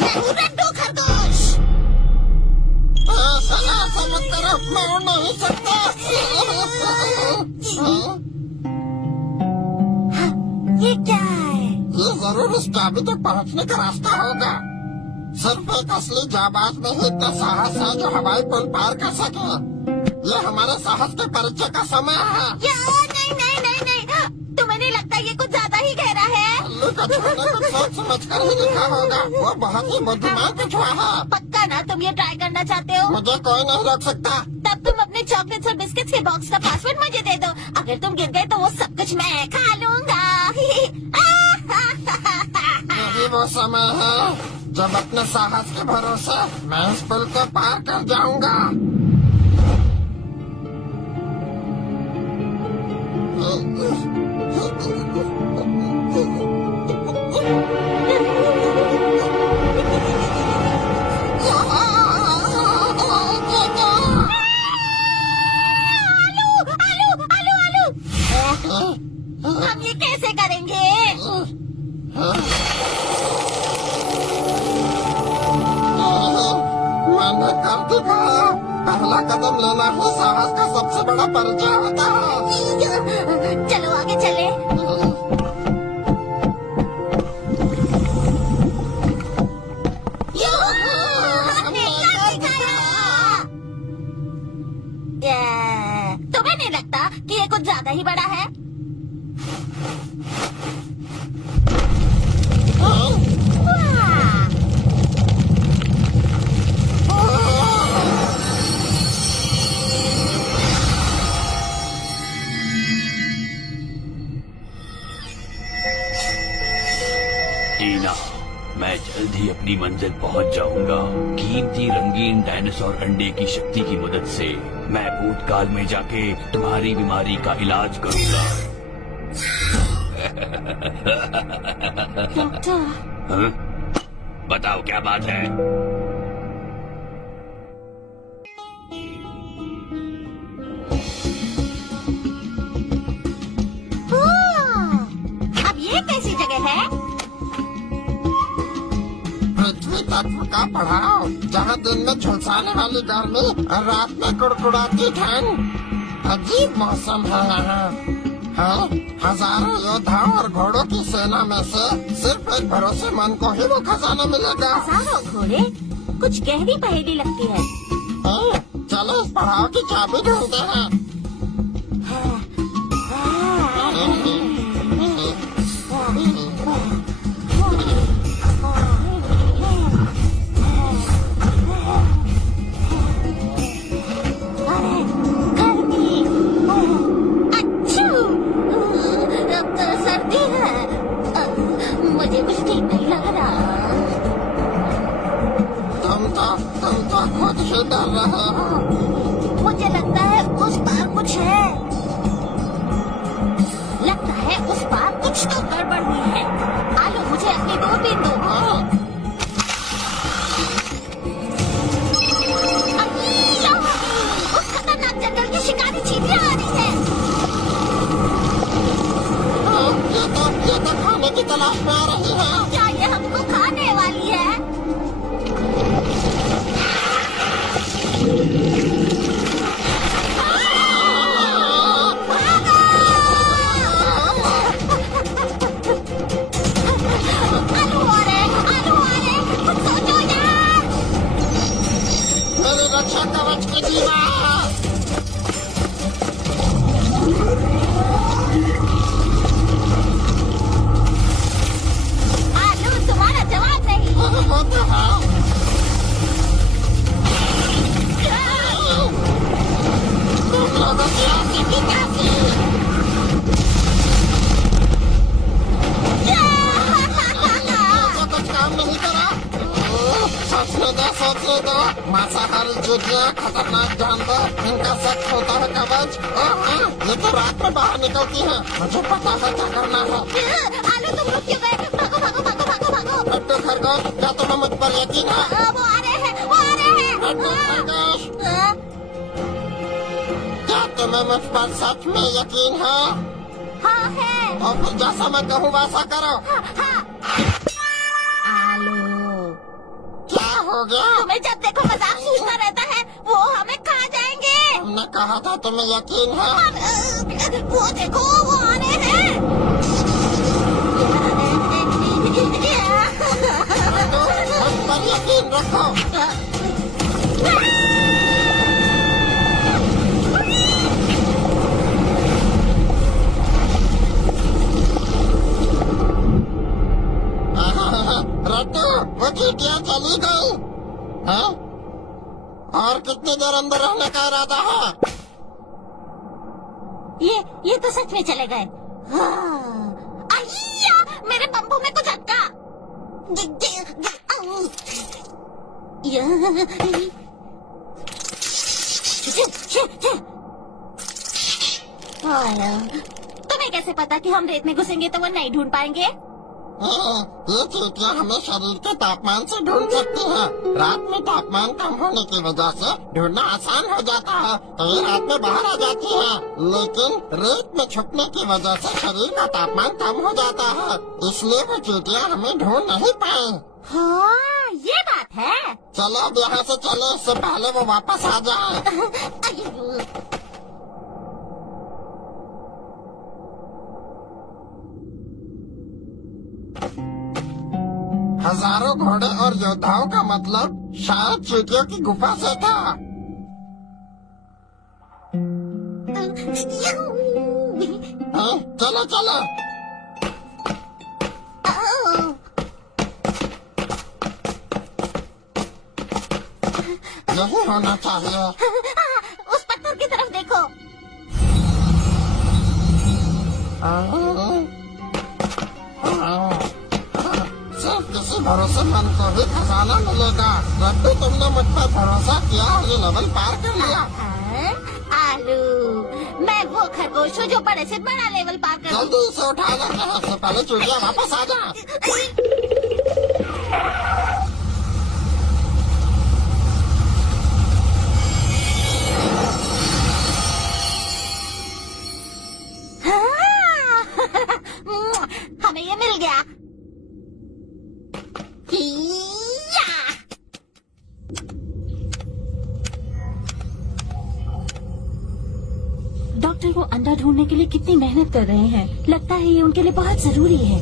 मैं हूँ रड्डू खरगोश। ऐसा मत करो, मैं उड़ नहीं सकता। ये क्या है? ये जरूर उस चाबी तक पहुँचने का रास्ता होगा। सिर्फ एक असली जाबाज में ही इतना साहस है जो हवाई पुल पार कर सके। ये हमारे साहस के परिचय का समय है। नहीं, तुम्हें नहीं लगता ये कुछ ज्यादा ही गहरा है? उल्लू का छुआ कुछ सोच समझ कर ही लिखा होगा। वो बहुत ही बुद्धिमान कछुआ है। पक्का ना तुम ये ट्राई करना चाहते हो? मुझे कोई नहीं रोक सकता। तब तुम अपने चॉकलेट्स और बिस्किट्स के बॉक्स का पासवर्ड मुझे दे दो। अगर तुम गिर गए तो वो सब कुछ मैं खा लूंगा। यही वो समय है जब अपने साहस के भरोसे मैं इस पुल को पार कर जाऊंगा। हम ये कैसे करेंगे? मैंने कर दिखाया। पहला कदम लेना ही साहस का सबसे बड़ा परिचय होता है। चलो आगे चले। तुम्हें नहीं लगता कि ये कुछ ज्यादा ही बड़ा है? टीना, मैं जल्द ही अपनी मंजिल पहुंच जाऊंगा। कीमती रंगीन डायनासोर अंडे की शक्ति की मदद से मैं भूतकाल में जाके तुम्हारी बीमारी का इलाज करूंगा। डॉक्टर, हाँ? बताओ क्या बात है? अब ये कैसी जगह है? पृथ्वी तत्व का पढ़ाओ, जहाँ दिन में झुलसाने वाली गर्मी और रात में कुड़कुड़ाती ठंड। अजीब मौसम है यहाँ। हाँ, हजारों योद्धाओं और घोड़ों की सेना में से सिर्फ एक भरोसेमंद को ही वो खजाना मिलेगा। हजारों घोड़े? कुछ गहरी पहेली लगती है। हाँ, चलो इस पढ़ाओ की चाबी ढूंढते हैं। मुझे कुछ ठीक नहीं लग रहा। तुम तो खुद ही डर रहे हो। मुझे लगता है उस पार कुछ है। लगता है उस पार कुछ तो गड़बड़ हुई है। आलो, मुझे अपनी दूरबीन दो। अय्या! उस खतरनाक जंगल की शिकारी चींटियां आ रही है। ये तो खाने की तलाश में आ रही है। क्या ये हमको खाने वाली है? आलू आ रहे, कुछ सोचो यार। मेरी रक्षा कवच की दीवार। तुम्हारा जवाब नहीं। होता है। तुम लोगों की आंखें भी कैसी? कुछ काम नहीं करा। सोचने दो। मांसाहारी चींटियां, खतरनाक जानवर, इनका सख्त होता है कवच। ये तो रात में बाहर निकलती है। मुझे पता है क्या करना है। आलू, तुम रुक क्यों गए? भागो भागो भागो भागो भागो। लट्टू खरगोश, क्या तुम्हें मुझ पर यकीन है? वो आ रहे हैं, वो आ रहे हैं। लट्टू खरगोश, क्या तुम्हें मुझ पर सच में यकीन है? हाँ है। और फिर जैसा मैं कहूँ वैसा करो। आलू, क्या हो गया? तुम्हें जब देखो मजाक सूझता रहता है। वो हमें खा जाएंगे। हमने कहा था तुम्हें यकीन है। वो देखो, वो आ रहे हैं। लट्टू, मुझ पर यकीन रखो। लट्टू, वो चींटियां चली गई। हाँ? और कितनी देर अंदर रहने का इरादा है? ये तो सच में चले गए। अय्या! मेरे बम्बू में कुछ अटका। तुम्हें कैसे पता कि हम रेत में घुसेंगे तो वो नहीं ढूंढ पाएंगे? ये चींटियां हमें शरीर के तापमान से ढूंढ सकती हैं। रात में तापमान कम होने की वजह से ढूंढना आसान हो जाता है, तो ये रात में बाहर आ जाती हैं। लेकिन रेत में छुपने की वजह से शरीर का तापमान कम हो जाता है, इसलिए वो चींटियां हमें ढूंढ नहीं पाई। हाँ, ये बात है। चलो अब यहाँ से चले, इससे पहले वो वापस आ जाए। हजारों घोड़े और योद्धाओं का मतलब शायद चींटियों की गुफा से था। हाँ, चलो चलो। यही होना चाहिए। उस पत्थर की तरफ देखो। सिर्फ किसी भरोसेमंद को ही खजाना मिलेगा। जब भी तुमने मुझ पर भरोसा किया और ये लेवल पार कर लिया। आलू, मैं वो खरगोश हूँ जो बड़े से बड़ा लेवल पार कर। जल्दी इसे उठा लेते हैं, इससे पहले चूड़िया वापस आ जाए। हमें ये मिल गया। डॉक्टर वो अंडा ढूंढने के लिए कितनी मेहनत कर रहे हैं। लगता है ये उनके लिए बहुत जरूरी है।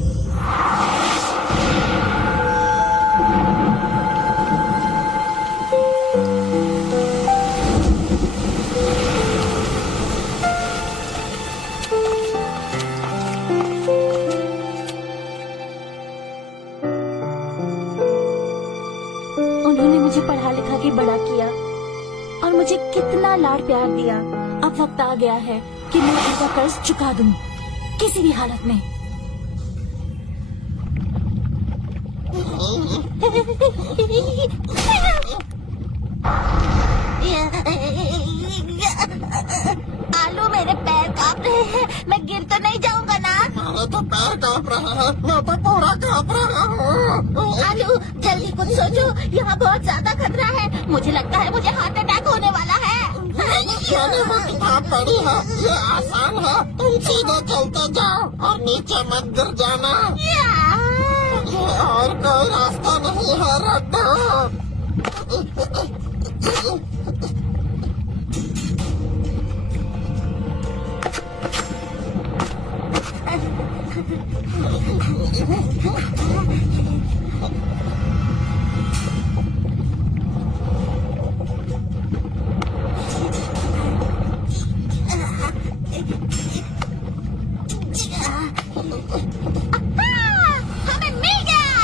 उन्होंने मुझे पढ़ा लिखा के बड़ा किया और मुझे कितना लाड प्यार दिया। अब वक्त आ गया है कि मैं उनका कर्ज चुका दूं, किसी भी हालत में। आलू, मेरे पैर कांप रहे हैं। मैं गिर तो नहीं जाऊंगा ना? मेरे तो पैर कांप रहे हैं, मैं तो पूरा कांप रहा हूँ। आलू, जल्दी कुछ सोचो, यहाँ बहुत ज्यादा खतरा है। मुझे लगता है मुझे हार्ट अटैक होने वाला है। मैंने वो किताब पढ़ी है, ये आसान है। तुम सीधे चलते जाओ और नीचे मत गिर जाना। और कोई रास्ता नहीं है रड्डू। हमें मिल गया।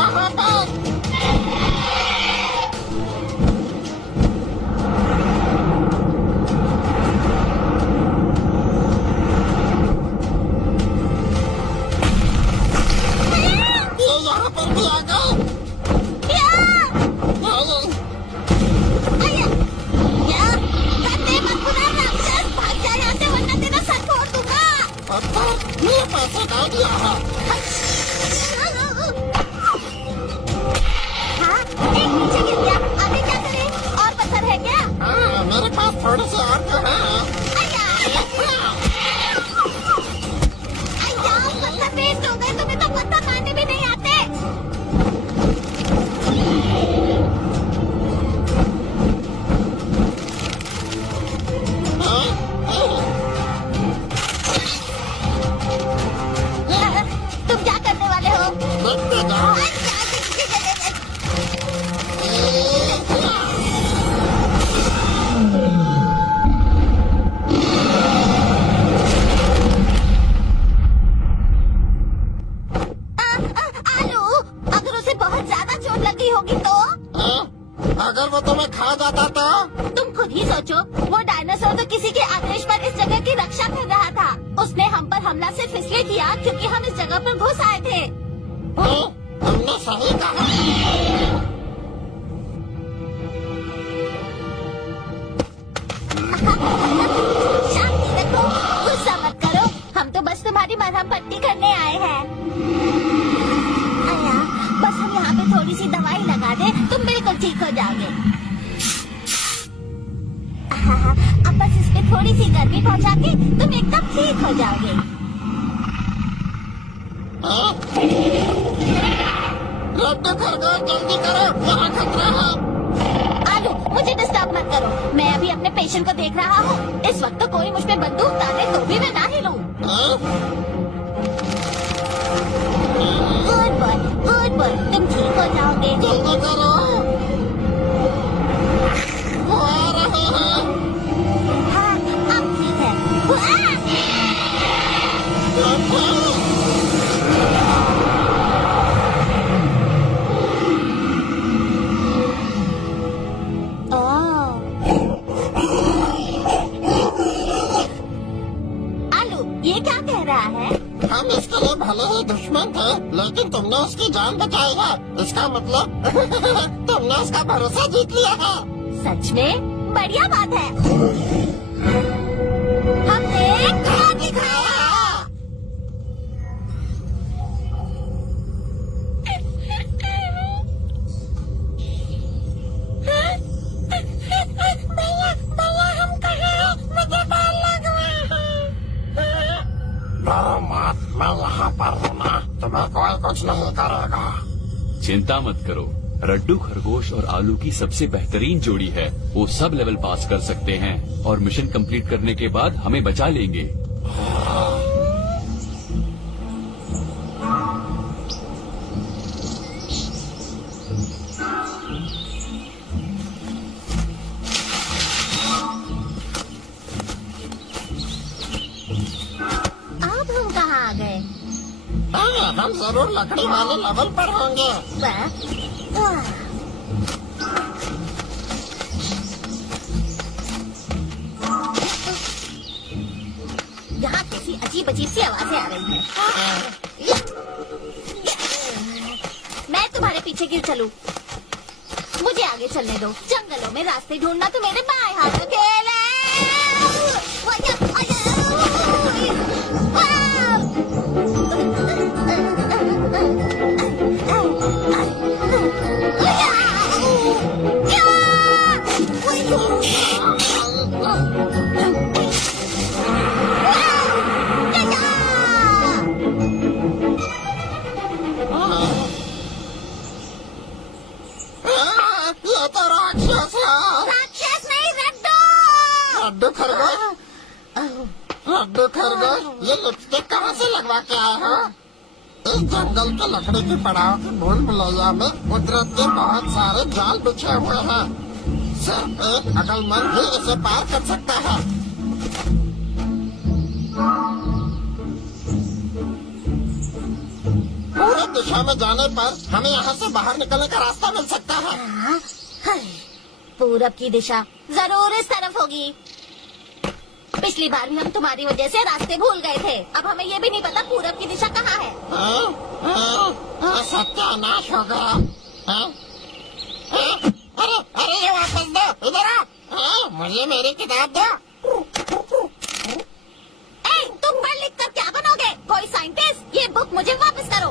वहाँ पर। ये यहाँ पर भी आ गए। ये पैसे डाल दिया है। हाँ, एक नीचे गिर गया। आगे क्या करें? और पत्थर है क्या? हाँ, मेरे पास थोड़े से और तो है। पत्थर वेस्ट हो गए। तुम्हें तो पत्थर मारने भी नहीं आते। तुम क्या करने वाले हो? देखते जाओ। आलू, अगर उसे बहुत ज्यादा चोट लगी होगी तो? अगर वो तुम्हें खा जाता तो? तुम खुद ही सोचो। वो डायनासोर तो किसी के आदेश पर इस जगह की रक्षा कर रहा था। उसने हम पर हमला सिर्फ इसलिए किया क्योंकि हम इस जगह पर घुस आए थे। हमने सही कहा। शांति रखो, गुस्सा मत करो। हम तो बस तुम्हारी मरहम पट्टी करने आए हैं। आया, बस हम यहाँ पे थोड़ी सी दवाई लगा दे, तुम बिल्कुल ठीक हो जाओगे। अब बस इस पे थोड़ी सी गर्मी पहुँचा के तुम एकदम ठीक हो जाओगे। लड्डू खरगोश जल्दी करो, यहाँ खतरा है। आलू, मुझे डिस्टर्ब मत करो। मैं अभी अपने पेशेंट को देख रहा हूँ। इस वक्त तो कोई मुझ पे बंदूक ताने तो भी मैं ना हिलूं। गुड बॉय, तुम ठीक हो जाओगे। जल्दी करो। वो आ रहे हैं। हाँ, अब ठीक है। आलू, ये क्या कह रहा है? हम इसके लिए भले ही दुश्मन थे, लेकिन तुमने उसकी जान बचाई है। इसका मतलब तुमने उसका भरोसा जीत लिया है। सच में बढ़िया बात है। हमने क्या दिखाया? भैया हम कहाँ हैं? मुझे डर लग रहा है। डरो मत, मैं यहाँ पर हूँ ना, तुम्हें कोई कुछ नहीं करेगा। चिंता मत करो, रड्डू खरगोश और आलू की सबसे बेहतरीन जोड़ी है। वो सब लेवल पास कर सकते हैं और मिशन कंप्लीट करने के बाद हमें बचा लेंगे। अब हम कहाँ आ गए? हम जरूर लकड़ी वाले लेवल पर होंगे। यहाँ कैसी अजीब अजीब सी आवाजें आ रही हैं। मैं तुम्हारे पीछे क्यों चलूं? मुझे आगे चलने दो। जंगलों में रास्ते ढूंढना तो मेरे बाएं हाथ का खेल है। ये तो राक्षस है। राक्षस नहीं, रड्डू। लड्डू खरगोश, लड्डू खरगोश, ये लिपस्टिक कहाँ से लगवा के आए हो? इस जंगल के लकड़ी की पड़ाव की भूल भुलैया में कुदरत के बहुत सारे जाल बिछे हुए हैं। सिर्फ एक अकलमंद ही इसे पार कर सकता है। पूरे दिशा में जाने पर हमें यहाँ से बाहर निकलने का रास्ता मिल सकता है। हाय, पूरब की दिशा जरूर इस तरफ होगी। पिछली बार भी हम तुम्हारी वजह से रास्ते भूल गए थे। अब हमें ये भी नहीं पता पूरब की दिशा कहाँ है। सत्यानाश हो गया। अरे अरे ये वापस दो, इधर आ। मुझे मेरी किताब दो। तुम पढ़ लिख कर क्या बनोगे? कोई साइंटिस्ट? ये बुक मुझे वापस करो।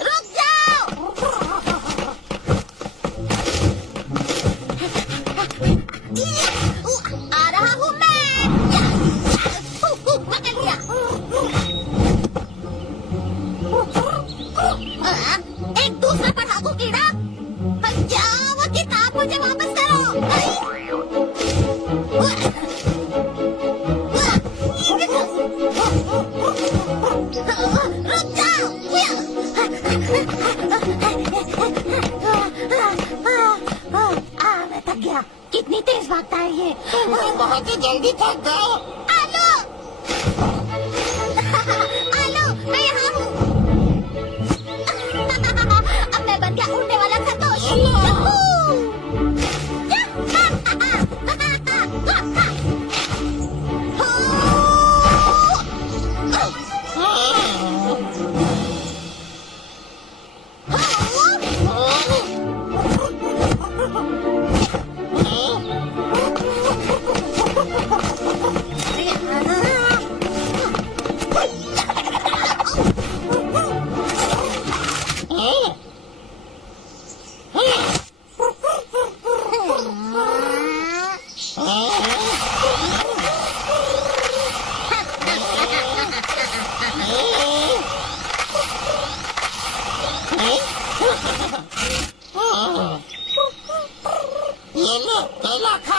रुक जाओ। आ रहा हूँ मैं। पकड़ लिया। एक दूसरा पढ़ाकू कीड़ा। क्या वो किताब मुझे वापस करो। रुक जाओ। मैं थक गया। कितनी तेज भागता है ये। बहुत ही जल्दी थक गए। आलो आलो, मैं यहाँ हूँ। अब मैं बन गया उड़ने वाला खरगोश। ये ले, केला खा।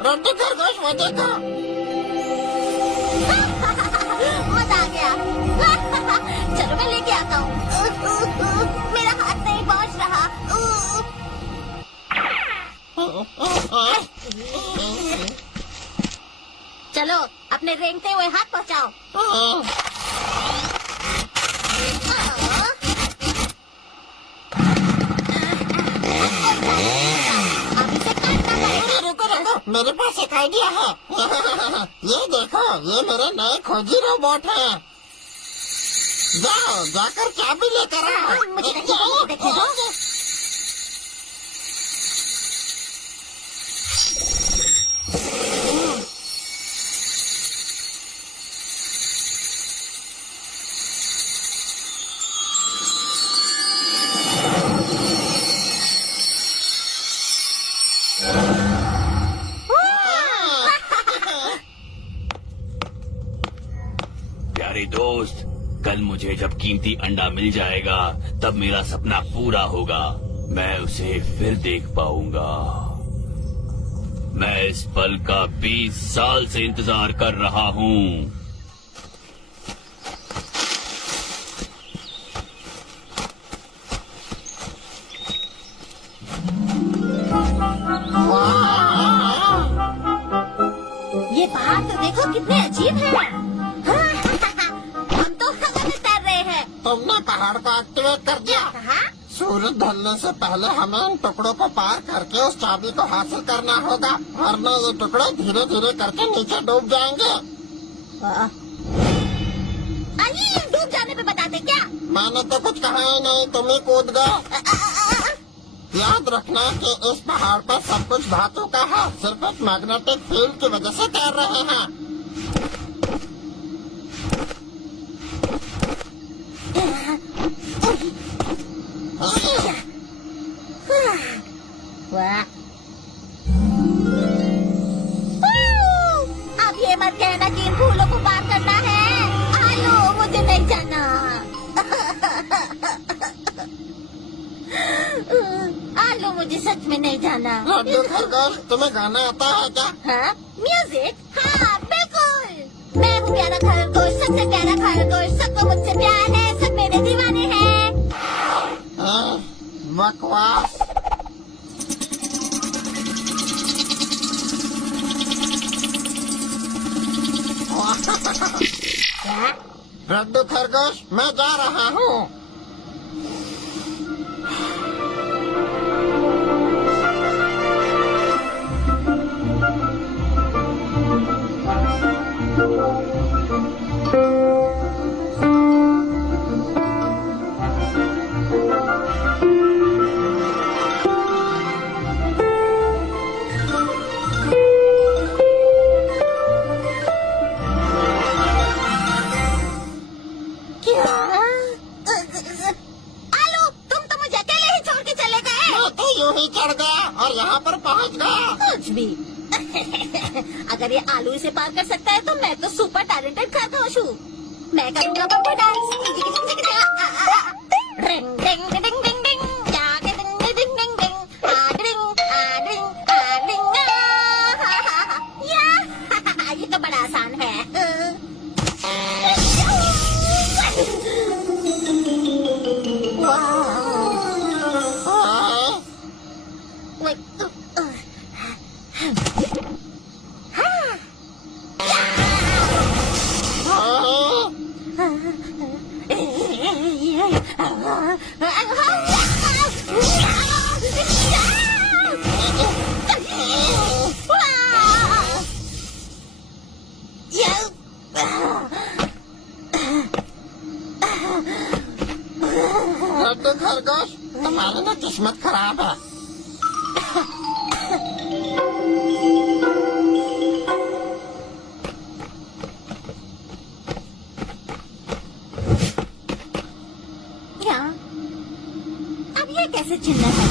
रड्डी खरगोश वो देखो। मजा आ गया। चलो मैं लेके आता हूँ। मेरा हाथ नहीं पहुँच रहा। चलो अपने रेंगते हुए हाथ पहुँचाओ। मेरे पास एक आइडिया है। ये देखो, ये मेरे नए खोजी रोबोट है। जाओ जाकर चाबी लेकर आओ। मुझे देखने दो। प्यारे दोस्त, कल मुझे जब कीमती अंडा मिल जाएगा तब मेरा सपना पूरा होगा। मैं उसे फिर देख पाऊंगा। मैं इस पल का 20 साल से इंतजार कर रहा हूँ। ये पहाड़ तो देखो कितने अजीब हैं। हम तो हवा में तैर रहे हैं। तुमने पहाड़ को एक्टिवेट कर दिया। कहाँ? सूरज ढलने से पहले हमें इन टुकड़ों को पार करके उस चाबी को हासिल करना होगा, वरना ये टुकड़े धीरे धीरे करके नीचे डूब जाएंगे। अरे डूब जाने पे बताते क्या? मैंने तो कुछ कहा ही नहीं, तुम ही कूद गए। याद रखना कि इस पहाड़ पर सब कुछ धातु का है, सिर्फ एक मैग्नेटिक फील्ड की वजह से तैर रहे हैं। वाह। अब ये मत कहना कि इन फूलों को पार आलू मुझे सच में नहीं जाना। लड्डू खरगोश, तुम्हें गाना आता है क्या? हाँ, म्यूजिक, हाँ बिल्कुल। मैं हूँ प्यारा खरगोश, सबसे प्यारा खरगोश, सबको मुझसे प्यार है, सब मेरे दीवाने हैं। बकवास। क्या? लड्डू खरगोश, मैं जा रहा हूँ। आलू, तुम तो मुझे अकेले ही छोड़ के चले गए। मैं तो यूं ही चढ़ गया और यहाँ पर पहुँच गया। कुछ भी। अगर ये आलू इसे पार कर सकता है तो मैं तो सुपर टैलेंटेड खरगोश हूँ। मैं करूँगा बम्बू डांस। रिंग डिंग डिंग डिंग डिंग, जाके डिंग डिंग डिंग डिंग, आ डिंग आ डिंग आ डिंग आ। या ये तो बड़ा आसान है। हाँ, हाँ, लड्डू खरगोश, तुम्हारी ना किस्मत खराब है। क्या? अब ये कैसे चिन्ह है?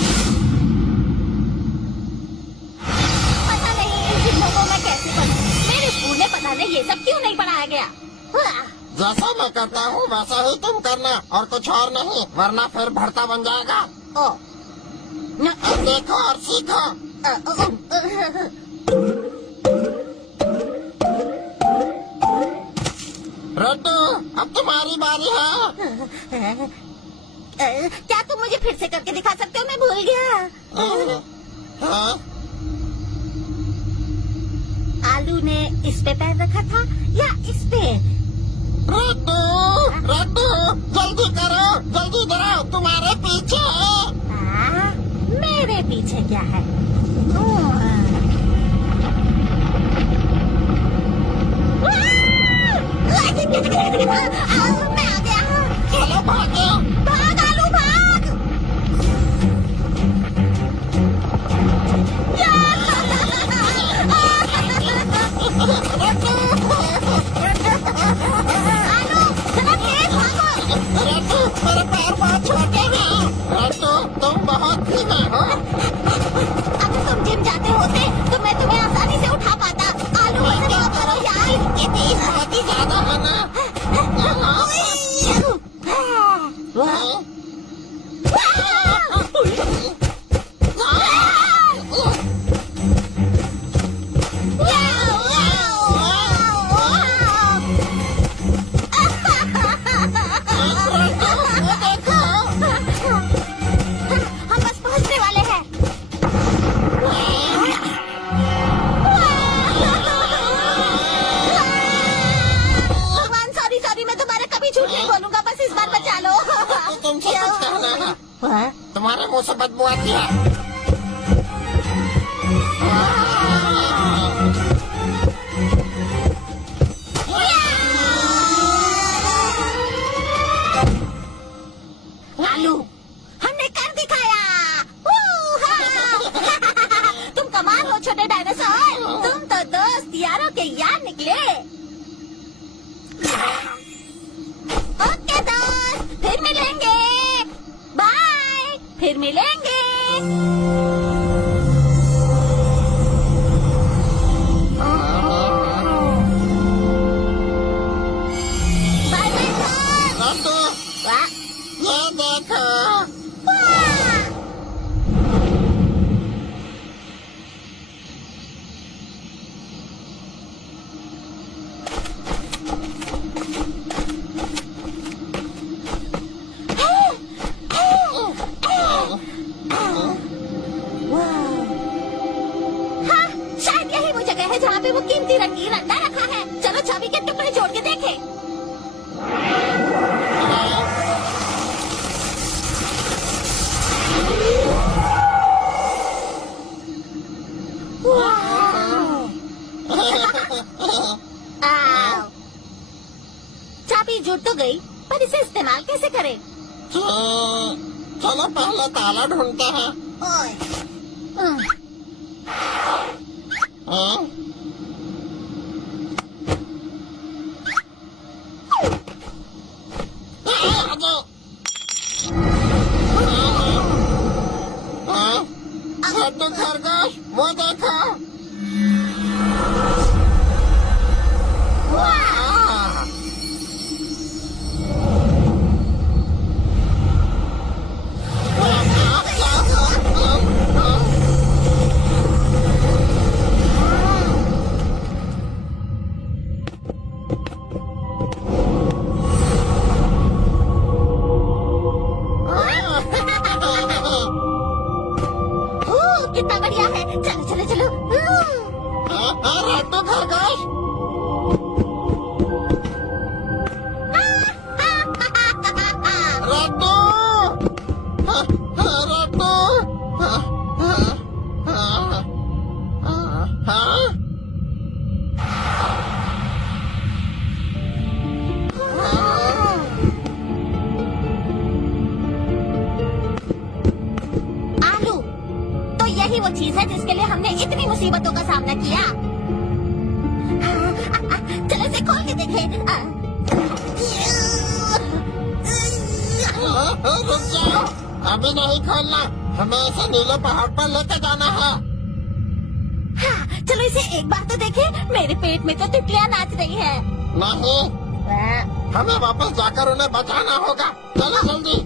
पता नहीं इन चिन्हों को मैं कैसे पढ़ूं। मेरे स्कूल में पता नहीं ये सब क्यों नहीं पढ़ाया गया। जैसा मैं करता हूँ वैसा ही तुम करना और कुछ और नहीं, वरना फिर भरता बन जाएगा। ओ, अब देखो और सीखो। लड्डू, अब तुम्हारी बारी है। क्या तुम मुझे फिर से करके दिखा सकते हो? मैं भूल गया। हाँ? आलू ने इस पे पैर रखा था या इस पे? लड्डू, लड्डू, जल्दी करो, जल्दी करो, तुम्हारे पीछे। मेरे पीछे क्या है? मैं आ गया। चलो भागो। भाग आलू भाग। आलू जरा तेज भागो। लड्डू, मेरे पैर बहुत छोटे हैं। लड्डू, तुम बहुत धीमे हो। अगर तुम जिम जाते होते तो मैं तुम्हें आसानी से उठा पाता। आलू वजन कम करो यार। ये तेज बहुत ही ज्यादा है ना। हम बस पहुंचने वाले हैं। भगवान सॉरी सॉरी, मैं तुम्हारा कभी झूठ नहीं बोलूंगा, बस इस बार बचा लो। तुमसे कुछ कहना है। तुम्हारे मुंह से बदबू आती है। आलू, हमने कर दिखाया। तुम कमाल हो छोटे डायनासोर। तुम तो दोस्त यारों के यार निकले। ओके दोस्त, फिर मिलेंगे। बाय, फिर मिलेंगे। बाय बाय दोस्त। लड्डू, वाह, ये देखो। वाह, वहाँ पे वो कीमती रंगीन अंडा रखा है। चलो चाबी के टुकड़े जोड़ के देखें। आओ। चाबी जुड़ तो गई, पर इसे इस्तेमाल कैसे करें? चलो पहले ताला ढूंढते हैं। हाँ? लड्डू खरगोश, वो देखो। कितना बढ़िया है। चलो चलो चलो। लड्डू खरगोश, लड्डू, लड्डू। आलू, तो यही वो चीज है जिसके लिए हमने इतनी मुसीबतों का सामना किया। चलो इसे खोल के देखें। रुक जाओ, अभी नहीं खोलना। हमें इसे नीले पहाड़ पर लेकर जाना है। हाँ, चलो इसे एक बार तो देखें। मेरे पेट में तो तितलियां नाच रही है। नहीं, हमें वापस जाकर उन्हें बचाना होगा। चलो जल्दी।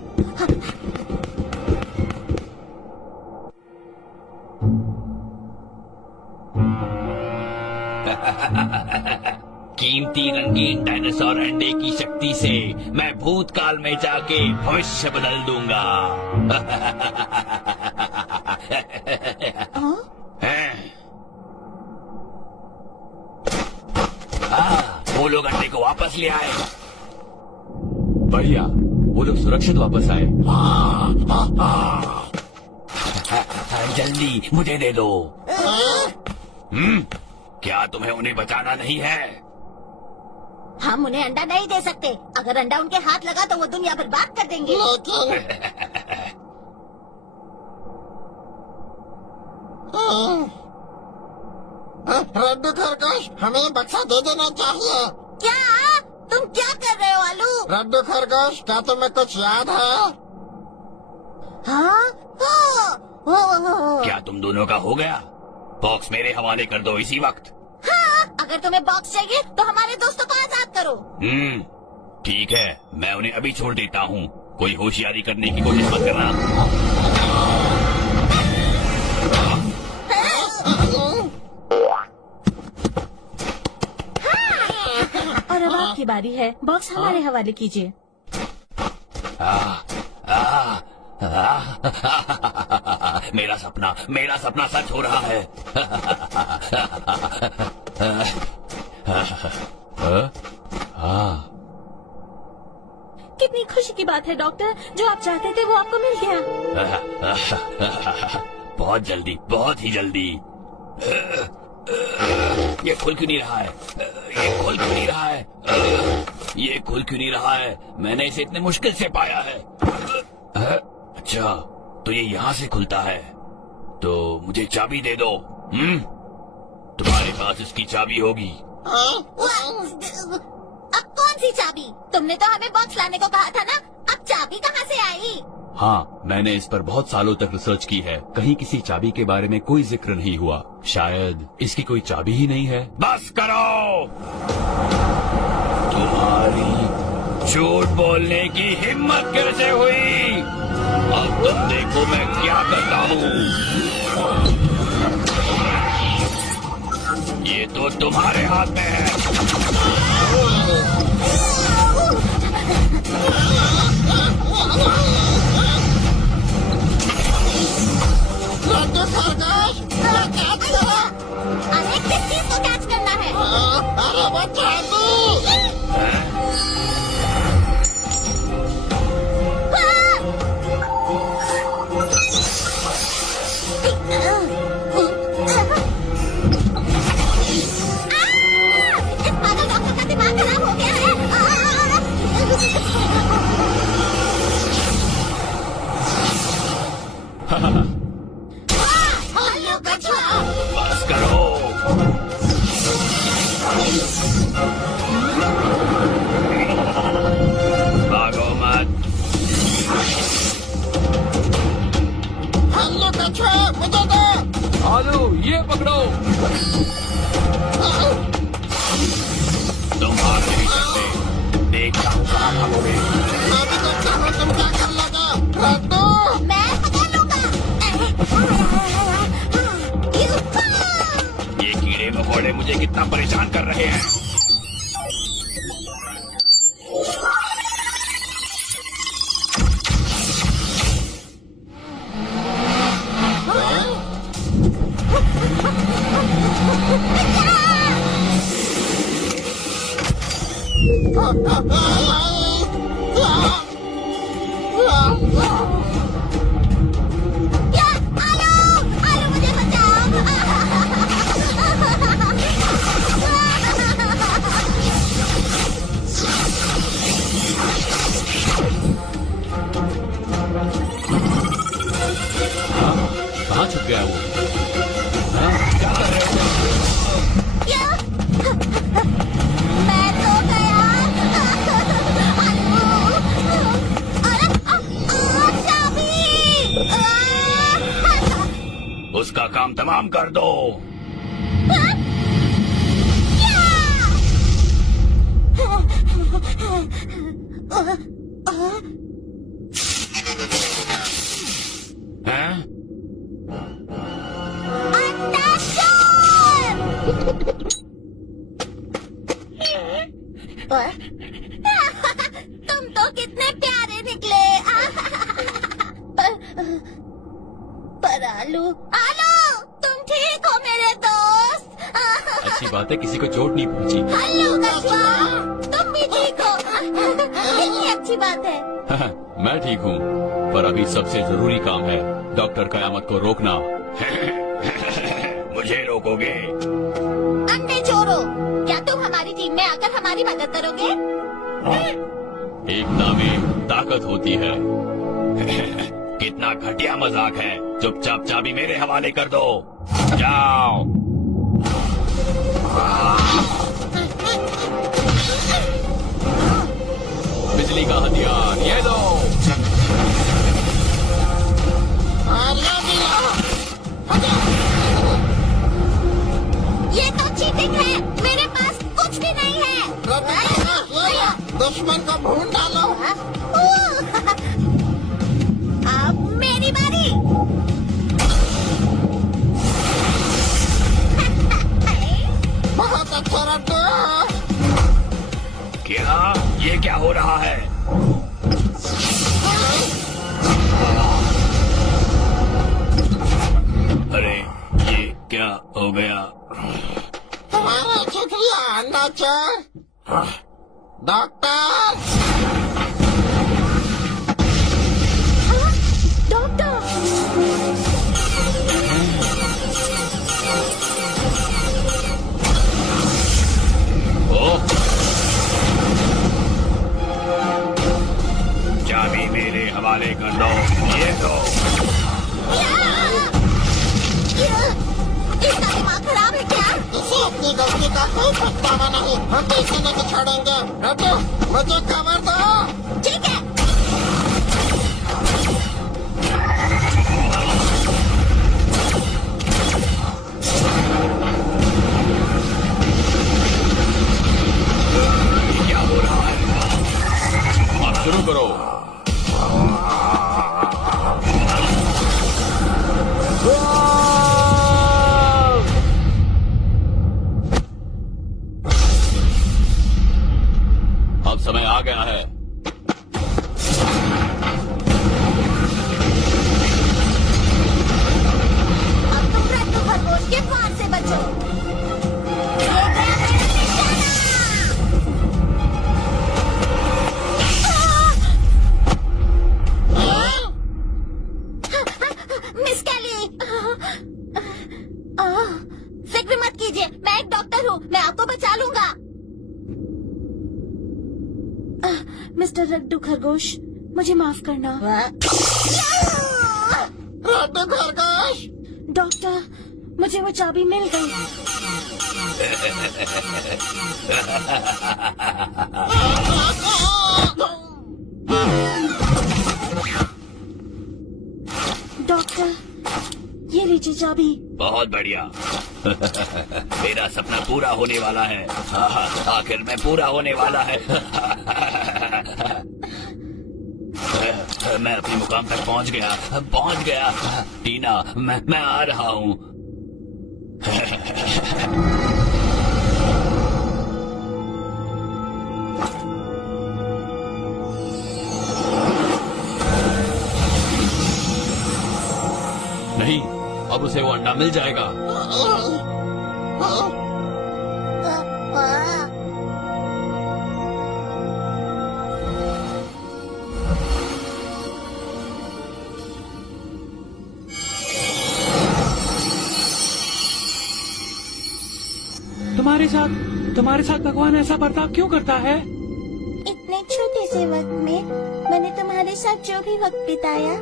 कीमती रंगीन डायनासोर अंडे की शक्ति से मैं भूतकाल में जाके भविष्य बदल दूंगा। वो लोग अंडे को वापस ले आए। बढ़िया, वो लोग सुरक्षित वापस आए। जल्दी मुझे दे दो। क्या तुम्हें उन्हें बचाना नहीं है? हम उन्हें अंडा नहीं दे सकते। अगर अंडा उनके हाथ लगा तो वो दुनिया बर्बाद कर देंगे। लड्डू खरगोश, हमें बक्सा दे देना चाहिए। क्या? तुम क्या कर रहे हो आलू? लड्डू खरगोश, क्या तुम्हें कुछ याद है? हाँ? क्या तुम दोनों का हो गया? बॉक्स मेरे हवाले कर दो इसी वक्त। हाँ, अगर तुम्हें बॉक्स चाहिए तो हमारे दोस्तों को आजाद करो। ठीक है, मैं उन्हें अभी छोड़ देता हूँ। कोई होशियारी करने की कोशिश मत करना। और अब आपकी बारी है। बॉक्स हमारे हवाले कीजिए। मेरा सपना सच हो रहा है। कितनी खुशी की बात है डॉक्टर, जो आप चाहते थे वो आपको मिल गया। बहुत जल्दी, बहुत ही जल्दी। ये खुल क्यों नहीं रहा है? ये खुल क्यों नहीं रहा है? ये खुल क्यों नहीं रहा है? मैंने इसे इतने मुश्किल से पाया है। अच्छा, तो ये यहाँ से खुलता है। तो मुझे चाबी दे दो। तुम्हारे पास इसकी चाबी होगी। अब कौन सी चाबी? तुमने तो हमें बॉक्स लाने को कहा था ना। अब चाबी कहाँ से आई? हाँ, मैंने इस पर बहुत सालों तक रिसर्च की है। कहीं किसी चाबी के बारे में कोई जिक्र नहीं हुआ। शायद इसकी कोई चाबी ही नहीं है। बस करो! तुम्हारी झूठ बोलने की हिम्मत कैसे हुई? अब तुम देखो मैं क्या करता हूँ। ये तो तुम्हारे हाथ में है। लड्डू खरगोश, कैच करो। अरे किस चीज को कैच जादू। इस पागल डॉक्टर का दिमाग खराब हो गया है। हेलो कछुआ। बस करो। भागो मत। हेलो कछुआ, मुझे दो। आलू ये पकड़ो। तुम भाग नहीं सकते। देखता हूँ कहाँ भागोगे। मैं भी देखता हूँ तुम क्या कर लोगे। रड्डू, मैं पकड़ लूंगा। ये कीड़े मकोड़े मुझे कितना परेशान कर रहे हैं। आलू मुझे बचाओ। कहाँ छुप गया वो? हाँ? क्या कर रहे हो? क्या? मैं तो गया। चाबी। उसका काम तमाम कर दो। हैं? तुम तो कितने प्यारे निकले। पर आलू, तुम ठीक हो मेरे दोस्त? अच्छी बात है, किसी को चोट नहीं पहुंची। हेलो कछुआ, तुम भी ठीक हो। कितनी अच्छी बात है। मैं ठीक हूँ, पर अभी सबसे जरूरी काम है डॉक्टर कयामत को रोकना। मुझे रोकोगे? अंडे चोरो, क्या तुम हमारी टीम में आकर हमारी मदद करोगे? एकता में ताकत होती है। कितना घटिया मजाक है। चुपचाप चाबी मेरे हवाले कर दो। जाओ। बिजली का हथियार ये लो। आर्या भी लाओ। ये तो चीटिंग है। मेरे पास कुछ भी नहीं है। दुश्मन को भून डालो। अब मेरी बारी। बहुत अच्छा रड्डू। क्या? ये क्या हो रहा है? अरे ये क्या हो गया? तुम्हारा शुक्रिया अंडा चोर। डॉक्टर, डॉक्टर, ओह! चाबी मेरे हवाले कर दो। ये दो। इसका दिमाग खराब है क्या? इसे अपनी गलती का कोई पछतावा नहीं। हम पीछे नहीं छोड़ेंगे। रड्डू, मुझे कवर मिस कैली, फिक्र मत कीजिए, मैं एक डॉक्टर हूँ, मैं आपको बचा लूंगा। मिस्टर रड्डू खरगोश, मुझे माफ करना। रड्डू खरगोश, डॉक्टर, मुझे वो चाबी मिल गई। डॉक्टर, ये लीजिए चाबी। बहुत बढ़िया। मेरा सपना पूरा होने वाला है। आखिर में पूरा होने वाला है। मैं अपने मुकाम तक पहुंच गया। टीना, मैं आ रहा हूँ। नहीं, अब उसे वो अंडा मिल जाएगा। तुम्हारे साथ भगवान ऐसा बर्ताव क्यों करता है? इतने छोटे से वक्त में मैंने तुम्हारे साथ जो भी वक्त बिताया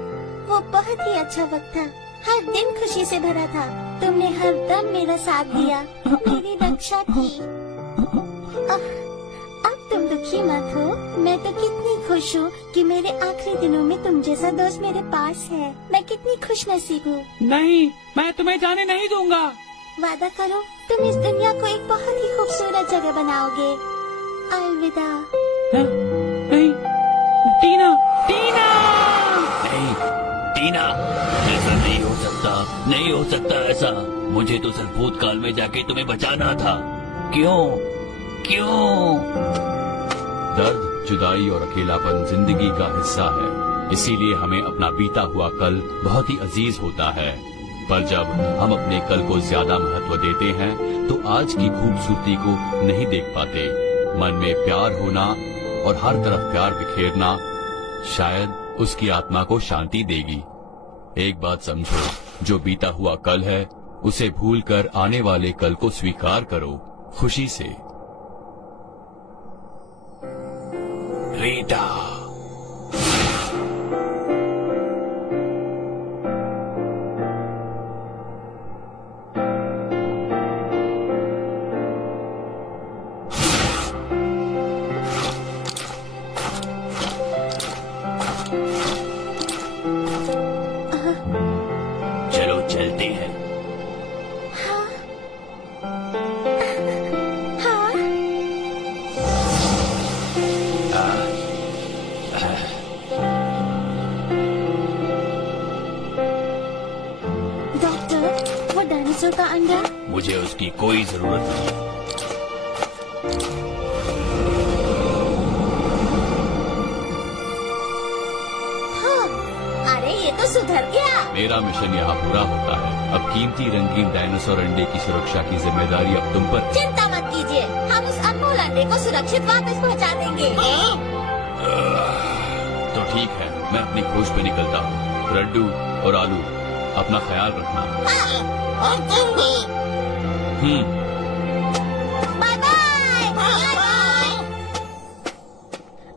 वो बहुत ही अच्छा वक्त था। हर दिन खुशी से भरा था। तुमने हर दम मेरा साथ दिया, मेरी रक्षा की। अब तुम दुखी मत हो। मैं तो कितनी खुश हूँ कि मेरे आखिरी दिनों में तुम जैसा दोस्त मेरे पास है। मैं कितनी खुश नसीब हूँ। नहीं, मैं तुम्हें जाने नहीं दूंगा। वादा करो, तुम इस दुनिया को एक बहुत ही खूबसूरत जगह बनाओगे। अलविदा। नहीं, टीना। नहीं, टीना, ऐसा नहीं हो सकता ऐसा। मुझे तो सिर्फ भूतकाल में जाके तुम्हें बचाना था। क्यों? दर्द, जुदाई और अकेलापन जिंदगी का हिस्सा है। इसीलिए हमें अपना बीता हुआ कल बहुत ही अजीज होता है। पर जब हम अपने कल को ज्यादा महत्व देते हैं तो आज की खूबसूरती को नहीं देख पाते। मन में प्यार होना और हर तरफ प्यार बिखेरना शायद उसकी आत्मा को शांति देगी। एक बात समझो, जो बीता हुआ कल है उसे भूलकर आने वाले कल को स्वीकार करो खुशी से। रीटा। चलो चलते हैं। डॉक्टर, वो डायनासोर का अंडा। मुझे उसकी कोई जरूरत नहीं। अरे ये तो सुधर गया। मेरा मिशन यहाँ पूरा होता है। अब कीमती रंगीन डायनासोर अंडे की सुरक्षा की जिम्मेदारी अब तुम पर। चिंता मत कीजिए, हम उस अनमोल अंडे को सुरक्षित वापस पहुँचा देंगे। तो ठीक है, मैं अपनी खोज पे निकलता हूँ। रड्डू और आलू, अपना ख्याल रखना। और तुम भी। Bye bye.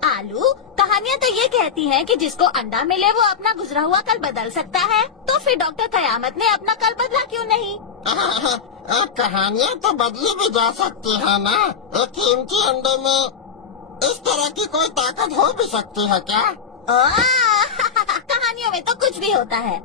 आलू, कहानियाँ तो ये कहती हैं कि जिसको अंडा मिले वो अपना गुजरा हुआ कल बदल सकता है। तो फिर डॉक्टर कयामत ने अपना कल बदला क्यों नहीं? कहानियाँ तो बदली भी जा सकती है ना। एक कीमती अंडे में इस तरह की कोई ताकत हो भी सकती है क्या? कहानियों में तो कुछ भी होता है।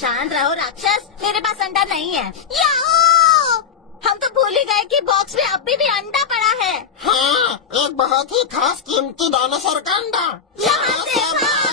शांत रहो राक्षस, मेरे पास अंडा नहीं है। याओ! हम तो भूल ही गए कि बॉक्स में अभी भी अंडा पड़ा है। हाँ, एक बहुत ही खास कीमती डायनासोर का अंडा। यहाँ से भाग!